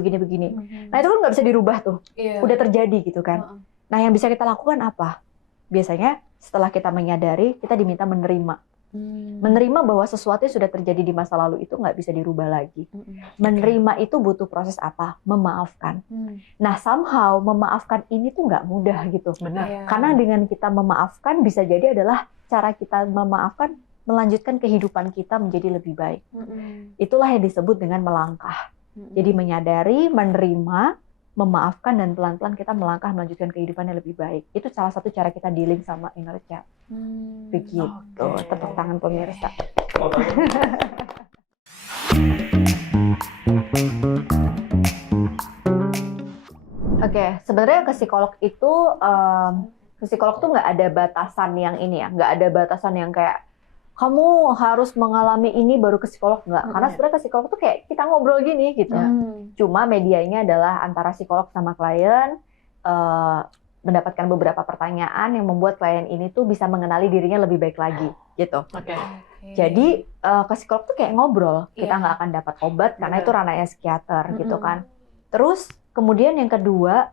Nah itu kan nggak bisa dirubah tuh, udah terjadi gitu kan. Nah yang bisa kita lakukan apa? Biasanya setelah kita menyadari, kita diminta menerima. Menerima bahwa sesuatu yang sudah terjadi di masa lalu itu nggak bisa dirubah lagi. Menerima itu butuh proses apa? Memaafkan. Nah somehow memaafkan ini tuh nggak mudah gitu. Benar. Karena dengan kita memaafkan bisa jadi adalah cara kita memaafkan melanjutkan kehidupan kita menjadi lebih baik. Itulah yang disebut dengan melangkah. Jadi menyadari, menerima, memaafkan, dan pelan-pelan kita melangkah melanjutkan kehidupan yang lebih baik. Itu salah satu cara kita dealing sama inner child. Begitu. Tepuk tangan pemirsa. Oke, sebenarnya ke psikolog itu, tuh nggak ada batasan yang ini ya, nggak ada batasan yang kayak kamu harus mengalami ini baru ke psikolog, nggak. Karena sebenarnya ke psikolog tuh kayak kita ngobrol gini gitu. Cuma medianya adalah antara psikolog sama klien, mendapatkan beberapa pertanyaan yang membuat klien ini tuh bisa mengenali dirinya lebih baik lagi gitu. Jadi ke psikolog tuh kayak ngobrol, kita nggak akan dapat obat karena itu ranahnya psikiater gitu kan. Terus kemudian yang kedua,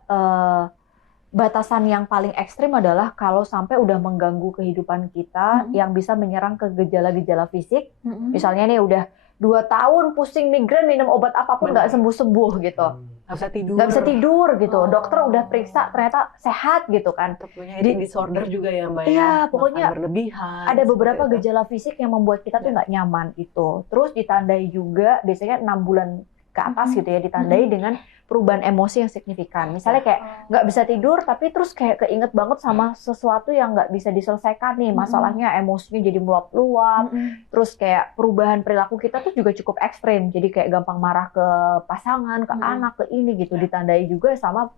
batasan yang paling ekstrim adalah kalau sampai udah mengganggu kehidupan kita yang bisa menyerang ke gejala-gejala fisik. Misalnya nih udah 2 tahun pusing migrain, minum obat apapun nggak sembuh-sembuh gitu. Nggak bisa tidur gitu. Dokter udah periksa ternyata sehat gitu kan. Jadi disorder juga ya Mbak ya? Iya, pokoknya berlebihan. Ada beberapa gejala fisik yang membuat kita tuh nggak nyaman itu. Terus ditandai juga biasanya 6 bulan ke atas gitu ya, ditandai dengan perubahan emosi yang signifikan. Misalnya kayak nggak bisa tidur, tapi terus kayak keinget banget sama sesuatu yang nggak bisa diselesaikan nih. Masalahnya emosinya jadi meluap-luap. Terus kayak perubahan perilaku kita tuh juga cukup ekstrim. Jadi kayak gampang marah ke pasangan, ke anak, ke ini gitu. Ditandai juga sama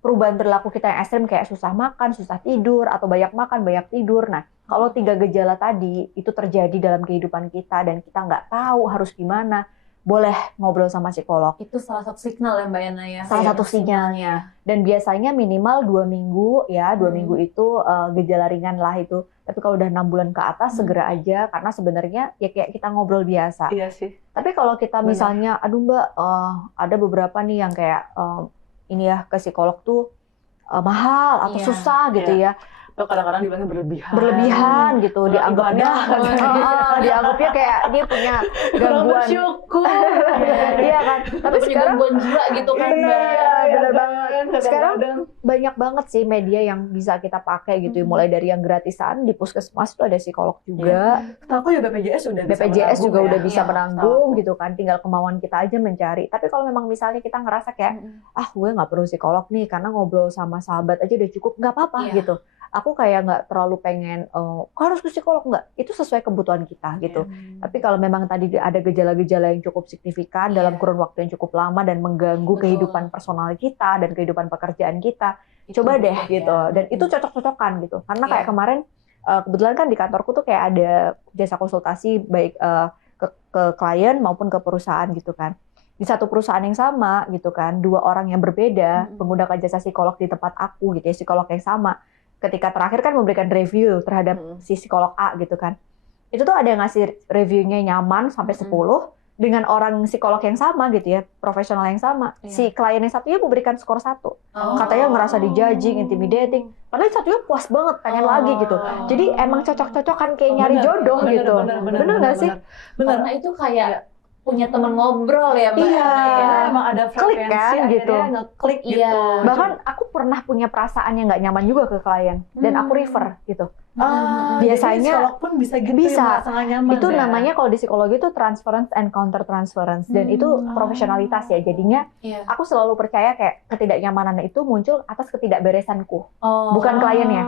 perubahan perilaku kita yang ekstrim kayak susah makan, susah tidur, atau banyak makan, banyak tidur. Nah, kalau 3 gejala tadi itu terjadi dalam kehidupan kita dan kita nggak tahu harus gimana, boleh ngobrol sama psikolog. Itu salah satu signal ya Mbak Yana ya? Salah satu sinyalnya. Dan biasanya minimal 2 minggu ya, 2 minggu itu gejala ringan lah itu. Tapi kalau udah 6 bulan ke atas segera aja, karena sebenarnya ya kayak kita ngobrol biasa. Iya sih. Tapi kalau kita misalnya, aduh Mbak, ada beberapa nih yang kayak ini ya ke psikolog tuh mahal atau susah gitu ya. Kadang-kadang dibilangnya berlebihan gitu, dianggapnya dianggapnya kayak dia punya gangguan bersyukur. Iya kan, tapi sekarang gangguan jiwa gitu kan Mbak. Benar banget. Sekarang banyak banget sih media yang bisa kita pakai gitu, mulai dari yang gratisan di puskesmas itu ada psikolog juga. Aku ya BPJS juga udah bisa menanggung gitu kan, tinggal kemauan kita aja mencari. Tapi kalau memang misalnya kita ngerasa kayak gue nggak perlu psikolog nih karena ngobrol sama sahabat aja udah cukup, nggak apa-apa gitu. Aku kayak nggak terlalu pengen harus ke psikolog, nggak, itu sesuai kebutuhan kita gitu. Tapi kalau memang tadi ada gejala-gejala yang cukup signifikan dalam kurun waktu yang cukup lama dan mengganggu kehidupan personal kita dan kehidupan pekerjaan kita, coba deh gitu. Dan itu cocok-cocokan gitu. Karena kayak kemarin kebetulan kan di kantorku tuh kayak ada jasa konsultasi baik ke klien maupun ke perusahaan gitu kan. Di satu perusahaan yang sama gitu kan, 2 orang yang berbeda menggunakan jasa psikolog di tempat aku gitu ya, psikolog yang sama. Ketika terakhir kan memberikan review terhadap si psikolog A gitu kan. Itu tuh ada yang ngasih reviewnya nyaman sampai 10 dengan orang psikolog yang sama gitu ya, profesional yang sama. Si klien yang satunya memberikan skor 1. Katanya merasa dijudging, intimidating. Padahal satunya puas banget, pengen lagi gitu. Jadi emang cocok-cocokan kayak nyari jodoh gitu. Bener nggak sih? Bener. Karena itu kayak punya teman ngobrol ya Mbak. Iya. Emang ada Klik kan gitu. Ngeklik gitu. Bahkan aku pernah punya perasaan yang nggak nyaman juga ke klien dan aku refer gitu. Biasanya psikolog pun bisa gitu bisa. Ya, nyaman, itu ya? namanya kalau di psikologi itu transference and counter transference dan itu profesionalitas ya. Jadinya aku selalu percaya kayak ketidaknyamanan itu muncul atas ketidakberesanku, bukan kliennya.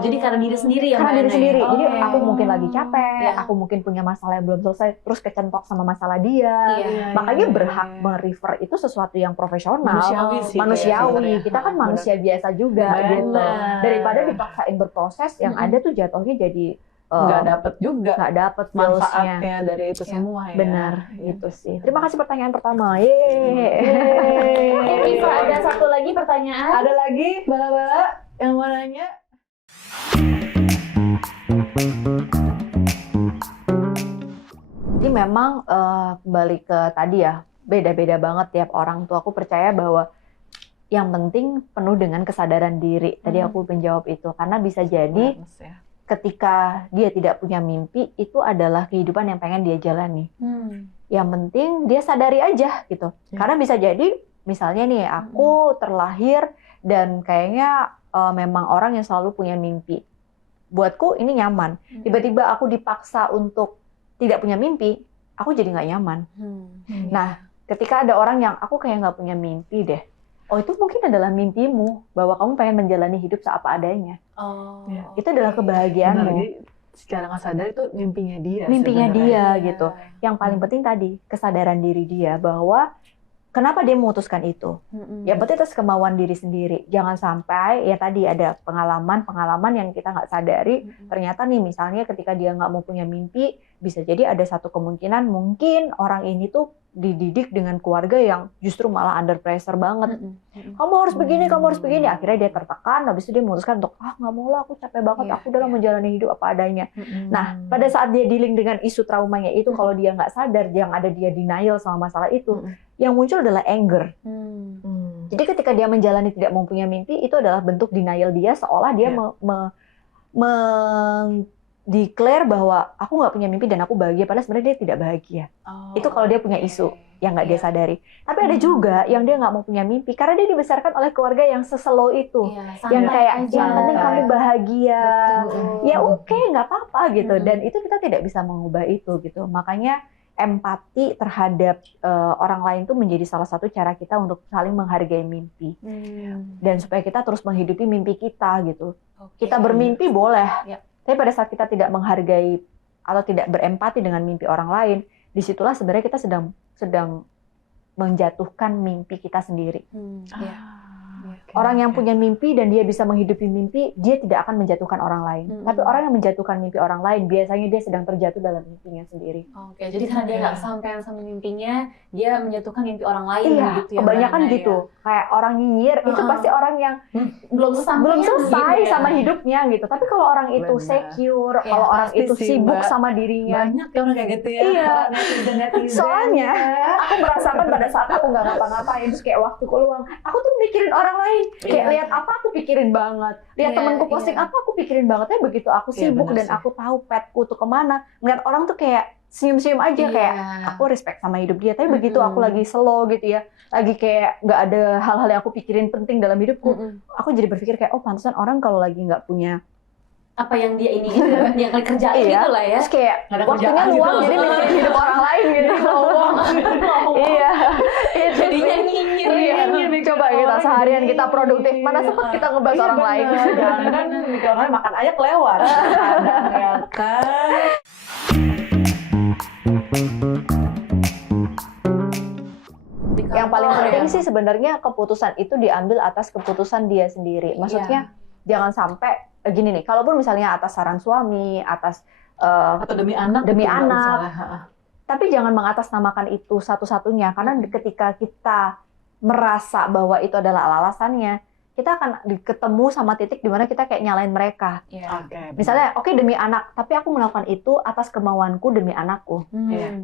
Jadi karena diri sendiri ya. Karena diri sendiri. Jadi aku mungkin lagi capek, aku mungkin punya masalah yang belum selesai, terus kecentok sama masalah dia. Makanya berhak merefer itu sesuatu yang profesional, manusiawi. Kita kan manusia biasa juga gitu. Daripada dipaksain berproses yang ada tuh jatuhnya jadi nggak dapet juga nggak dapet feels-nya. manfaatnya dari itu semua ya. Benar, gitu sih. Terima kasih pertanyaan pertama. Bisa ada satu lagi pertanyaan? Ada lagi bala-bala yang mau nanya? Jadi memang kembali ke tadi ya, beda-beda banget tiap orang tuh. Aku percaya bahwa yang penting penuh dengan kesadaran diri. Tadi aku menjawab itu. Karena bisa jadi ketika dia tidak punya mimpi, itu adalah kehidupan yang pengen dia jalani. Yang penting dia sadari aja gitu. Karena bisa jadi, misalnya nih, aku terlahir dan kayaknya memang orang yang selalu punya mimpi. Buatku ini nyaman. Tiba-tiba aku dipaksa untuk tidak punya mimpi, aku jadi nggak nyaman. Nah, ketika ada orang yang aku kayak nggak punya mimpi deh, oh itu mungkin adalah mimpimu, bahwa kamu pengen menjalani hidup seapa adanya. Itu adalah kebahagiaanmu. Benar, jadi secara nggak sadar itu mimpinya dia. Mimpinya sebenarnya. dia gitu. Yang paling penting tadi, kesadaran diri dia bahwa kenapa dia memutuskan itu. Ya berarti atas kemauan diri sendiri. Jangan sampai ya tadi ada pengalaman yang kita nggak sadari. Ternyata nih misalnya ketika dia nggak mau punya mimpi, bisa jadi ada satu kemungkinan mungkin orang ini tuh dididik dengan keluarga yang justru malah under pressure banget. Kamu harus begini, kamu harus begini. Akhirnya dia tertekan, habis itu dia memutuskan untuk nggak mau lah, aku capek banget, aku dalam menjalani hidup apa adanya. Nah, pada saat dia dealing dengan isu traumanya itu, kalau dia nggak sadar, yang ada dia denial sama masalah itu, yang muncul adalah anger. Jadi ketika dia menjalani tidak mempunyai mimpi, itu adalah bentuk denial dia, seolah dia declare bahwa aku nggak punya mimpi dan aku bahagia, padahal sebenarnya dia tidak bahagia. Itu kalau dia punya isu yang nggak dia sadari. Tapi ada juga yang dia nggak mau punya mimpi karena dia dibesarkan oleh keluarga yang seselo itu, yang kayak yang penting kamu bahagia, ya oke, nggak apa-apa gitu. Dan itu kita tidak bisa mengubah itu gitu. Makanya empati terhadap orang lain itu menjadi salah satu cara kita untuk saling menghargai mimpi. Dan supaya kita terus menghidupi mimpi kita gitu. Kita bermimpi boleh. Tapi pada saat kita tidak menghargai atau tidak berempati dengan mimpi orang lain, disitulah sebenarnya kita sedang menjatuhkan mimpi kita sendiri. Orang yang punya mimpi dan dia bisa menghidupi mimpi, dia tidak akan menjatuhkan orang lain. Tapi orang yang menjatuhkan mimpi orang lain, biasanya dia sedang terjatuh dalam mimpinya sendiri. Jadi karena dia nggak sampean sama mimpinya, dia menjatuhkan mimpi orang lain gitu ya. Kebanyakan gitu. Kayak orang nyinyir, itu pasti orang yang belum selesai sama hidupnya gitu. Tapi kalau orang itu secure, kalau orang itu sibuk sama dirinya. Banyak orang kayak gitu ya. Iya. Netizen. Soalnya, aku merasakan pada saat aku nggak ngapa-ngapain, terus kayak waktu luang, aku tuh mikirin orang lain. Kayak lihat apa aku pikirin banget, lihat temanku posting apa aku pikirin banget. Tapi begitu aku sibuk dan aku tahu petku tuh kemana, ngeliat orang tuh kayak senyum-senyum aja, kayak aku respect sama hidup dia. Tapi begitu aku lagi slow gitu ya, lagi kayak nggak ada hal-hal yang aku pikirin penting dalam hidupku, aku jadi berpikir kayak pantesan orang kalau lagi nggak punya apa yang dia ini yang akan kerjain gitu lah ya. Terus kayak waktunya luang jadi mikirin hidup orang lain gitu. Iya. Jadinya nyinyir. Coba kita seharian kita produktif, mana sempat kita ngebahas orang lain. Jangan mikir orang makan aja kelewat. Kadang ya kan. Yang paling penting sih sebenarnya keputusan itu diambil atas keputusan dia sendiri. Maksudnya jangan sampai gini nih, kalaupun misalnya atas saran suami, atas atau demi anak, tapi jangan mengatasnamakan itu satu-satunya, karena ketika kita merasa bahwa itu adalah alasannya, kita akan ketemu sama titik di mana kita kayak nyalain mereka. Misalnya, oke, demi anak, tapi aku melakukan itu atas kemauanku demi anakku.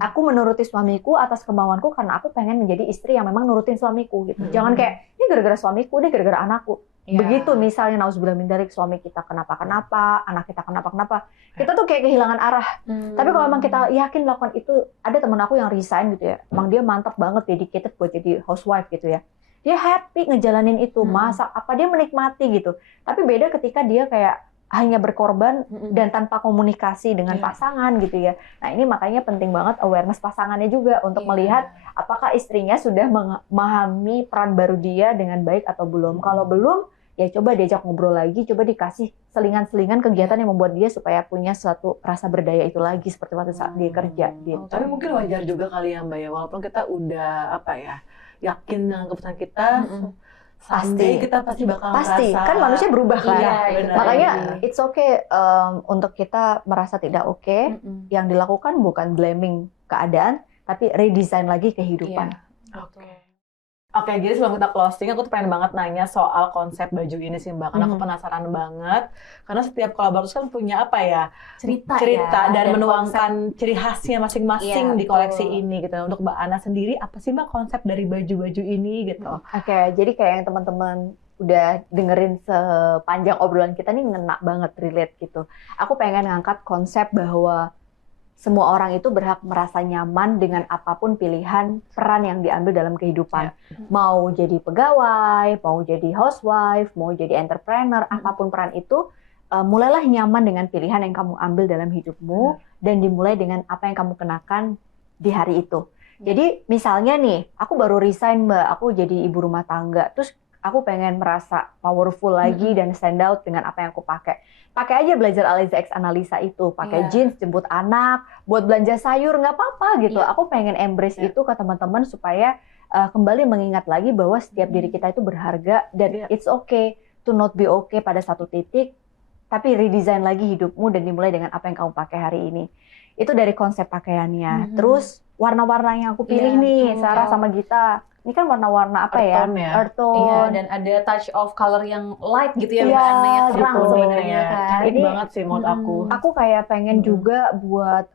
Aku menuruti suamiku atas kemauanku karena aku pengen menjadi istri yang memang nurutin suamiku gitu. Jangan kayak ini gara-gara suamiku, ini gara-gara anakku. Begitu misalnya nauzubillah min dzalik, suami kita kenapa-kenapa, anak kita kenapa-kenapa, kita tuh kayak kehilangan arah. Tapi kalau memang kita yakin melakukan itu, ada temen aku yang resign gitu ya, emang dia mantap banget, dedicated buat jadi housewife gitu ya. Dia happy ngejalanin itu, masak apa dia menikmati gitu. Tapi beda ketika dia kayak hanya berkorban dan tanpa komunikasi dengan pasangan gitu ya. Nah ini makanya penting banget awareness pasangannya juga untuk melihat apakah istrinya sudah memahami peran baru dia dengan baik atau belum. Kalau belum, ya coba diajak ngobrol lagi, coba dikasih selingan-selingan kegiatan yang membuat dia supaya punya suatu rasa berdaya itu lagi seperti waktu saat dia kerja. Gitu. Tapi mungkin wajar juga kali ya Mbak ya, walaupun kita udah yakin dengan keputusan kita, someday kita pasti bakal Pasti, merasa, kan manusia berubah kan. Iya, benar. Makanya it's okay untuk kita merasa tidak oke. Yang dilakukan bukan blaming keadaan, tapi redesign lagi kehidupan. Oke, jadi sebelum kita closing, aku tuh pengen banget nanya soal konsep baju ini sih Mbak, karena aku penasaran banget. Karena setiap kolaborator kan punya apa ya, cerita ya, dan menuangkan ciri khasnya masing-masing Iya, di koleksi betul. ini gitu. Untuk Mbak Ana sendiri, apa sih Mbak konsep dari baju-baju ini gitu? Oke, jadi kayak yang teman-teman udah dengerin sepanjang obrolan kita nih ngena banget, relate gitu. Aku pengen ngangkat konsep bahwa semua orang itu berhak merasa nyaman dengan apapun pilihan peran yang diambil dalam kehidupan. Mau jadi pegawai, mau jadi housewife, mau jadi entrepreneur, apapun peran itu, mulailah nyaman dengan pilihan yang kamu ambil dalam hidupmu, dan dimulai dengan apa yang kamu kenakan di hari itu. Jadi misalnya nih, aku baru resign Mbak, aku jadi ibu rumah tangga, terus aku pengen merasa powerful lagi dan stand out dengan apa yang aku pakai. Pakai aja belajar Aleza X Analisa itu, pakai jeans, jemput anak, buat belanja sayur, nggak apa-apa gitu. Aku pengen embrace itu ke teman-teman supaya kembali mengingat lagi bahwa setiap diri kita itu berharga, dan it's okay to not be okay pada satu titik, tapi redesign lagi hidupmu dan dimulai dengan apa yang kamu pakai hari ini. Itu dari konsep pakaiannya. Terus warna-warna yang aku pilih nih, Sarah sama Gita. Ini kan warna-warna apa ya? Earth tone. Iya, dan ada touch of color yang light gitu ya, Iya, Mbak Ana, yang terang gitu. sebenarnya kan. Cantik Ini- banget sih menurut aku. Aku kayak pengen juga buat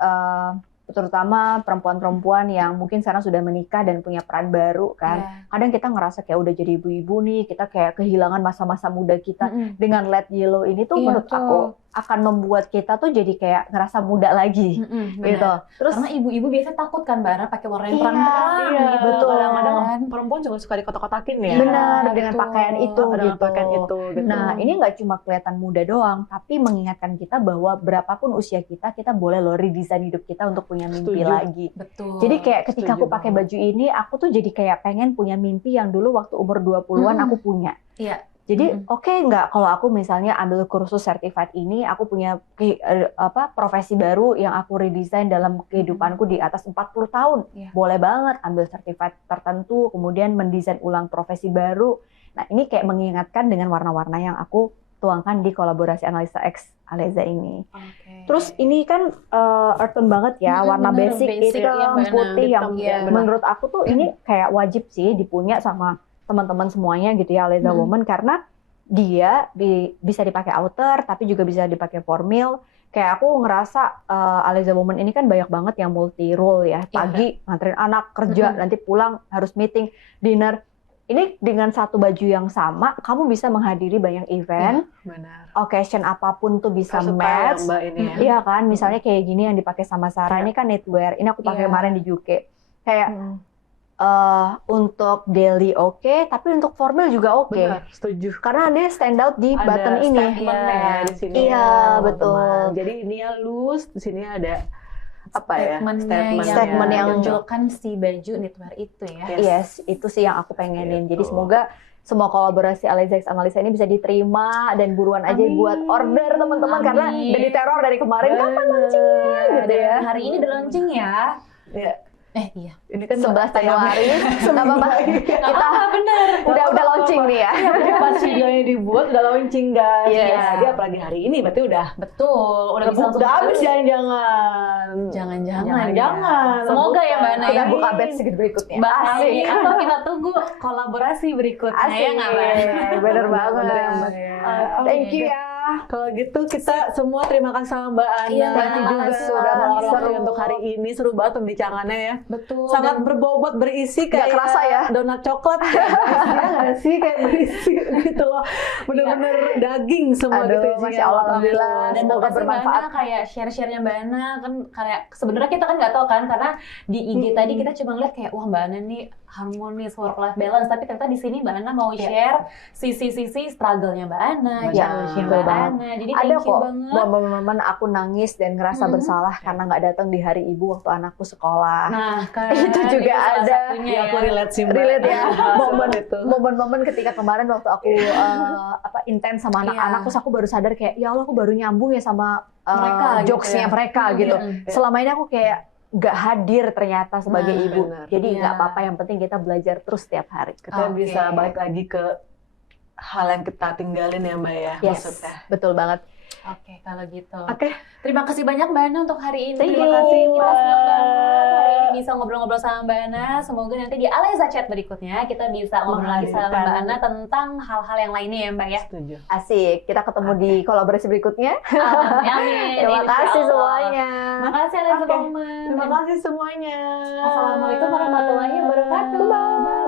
terutama perempuan-perempuan yang mungkin sekarang sudah menikah dan punya peran baru kan. Kadang kita ngerasa kayak udah jadi ibu-ibu nih, kita kayak kehilangan masa-masa muda kita. Dengan LED yellow ini tuh menurut aku akan membuat kita tuh jadi kayak ngerasa muda lagi gitu. Terus Karena ibu-ibu biasanya takut kan Mbak Ana pakai warna yang Iya, terang-terang Iya, gitu. betul. Kadang-kadang perempuan juga suka dikotak-kotakin ya. benar betul. dengan pakaian itu Dengan gitu. pakaian itu gitu. Nah, ini nggak cuma kelihatan muda doang, tapi mengingatkan kita bahwa berapapun usia kita, kita boleh loh redesign hidup kita untuk punya mimpi Setuju. lagi. Betul. Jadi kayak ketika Setuju aku pakai banget. baju ini, aku tuh jadi kayak pengen punya mimpi yang dulu waktu umur 20-an aku punya. Iya. Jadi oke nggak kalau aku misalnya ambil kursus certified ini, aku punya profesi baru yang aku redesign dalam kehidupanku di atas 40 tahun. Iya. Boleh banget ambil certified tertentu, kemudian mendesain ulang profesi baru. Nah ini kayak mengingatkan dengan warna-warna yang aku tuangkan di kolaborasi Analisa X Aleza ini. Terus ini kan earth tone banget ya, warna bener, basic, basic, hitam, iya, Mbak Ana. putih yang Hitam, iya, benar. menurut aku tuh ini kayak wajib sih dipunya sama teman-teman semuanya gitu ya, Aleza Woman, karena dia bisa dipakai outer tapi juga bisa dipakai formal. Kayak aku ngerasa Aleza Woman ini kan banyak banget yang multi role ya, pagi nganterin anak kerja, nanti pulang harus meeting, dinner. Ini dengan satu baju yang sama, kamu bisa menghadiri banyak event, Benar. occasion apapun tuh bisa Versatile match. Mbak ini ya. Iya kan, misalnya kayak gini yang dipakai sama Sarah, ini kan knitwear, ini aku pakai kemarin di UK. Kayak untuk daily oke, tapi untuk formal juga oke. Benar, setuju. Karena dia stand out di button ini. Statement-nya di sini. Iya, ya, teman-teman. betul. Jadi ini ya loose, di sini ada apa ya? Statement yang menunjukkan si baju knitwear itu ya. Yes, itu sih yang aku pengenin. Jadi Gitu. semoga semua kolaborasi Aleza X Analisa ini bisa diterima dan buruan aja buat order teman-teman, karena Amin. udah diteror dari kemarin, kapan launchingnya gitu Dan ya. hari ini udah launching ya. Ya, Iya. ini kan 11 Januari. Nggak apa-apa. Kita bener. udah launching nih ya. Jadi pas videonya dibuat udah launching guys. Yes. Ya, dia apalagi hari ini berarti udah Betul. Udah bisa langsung udah habis beli. jangan-jangan. Jangan-jangan. Jangan. Semoga ya Mbak Ana Kita ya. buka batch berikutnya. Mbak Asik. Ani, atau kita tunggu kolaborasi berikutnya ya Asik. nggak Mbak? Bener banget. Bener ya, Mbak. Thank you ya. Kalau gitu kita semua terima kasih sama Mbak Ana. Iya, thank you juga sudah meluangkan waktu seru. untuk hari ini. Seru banget pembicaranya ya. Betul. Sangat berbobot, berisi Nggak kayak kerasa ya? donat coklat ya nggak sih, kayak berisi gitu loh, bener-bener daging semua Aduh, gitu isinya. Masya Allah, alhamdulillah. Dan Semoga makasih Mbak bermanfaat. Ana kayak share-sharenya Mbak Ana kan kayak sebenarnya kita kan nggak tahu kan karena di IG tadi kita cuma ngeliat kayak wah Mbak Ana nih harmonis work life balance, tapi ternyata di sini Mbak Ana mau share sisi-sisi struggle-nya Mbak Ana, Ya, challenge-nya betul Mbak banget. Ana. Jadi Ada thank you kok banget. momen-momen aku nangis dan ngerasa bersalah karena nggak datang di hari ibu waktu anakku sekolah. Nah, kan Itu juga salah ada. satunya Ya, aku relate sih Mbak. Relate ya. momen itu. Momen-momen ketika kemarin waktu aku intens sama anak-anak, terus aku baru sadar kayak ya Allah, aku baru nyambung ya sama Mereka gitu jokes-nya ya. mereka gitu. Selama ini aku kayak nggak hadir ternyata sebagai Nah, ibu. benar. Jadi Iya. nggak apa-apa, yang penting kita belajar terus setiap hari. Kita Oke. bisa balik lagi ke hal yang kita tinggalin ya Mbak ya, Yes, maksudnya. betul banget. Oke, kalau gitu. Oke. Terima kasih banyak Mbak Ana untuk hari ini. Thank Terima you, kasih. Kita Mbak. senang banget hari ini bisa ngobrol-ngobrol sama Mbak Ana. Semoga nanti di Aleza Chat berikutnya kita bisa ngobrol lagi sama Mbak Ana tentang hal-hal yang lainnya ya Mbak ya. Setuju. Asik, kita ketemu di kolaborasi berikutnya. Amin. Terima Insya kasih Allah. semuanya. Makasih Aleza Oke. Woman. Terima kasih semuanya. Assalamualaikum warahmatullahi wabarakatuh. Bye.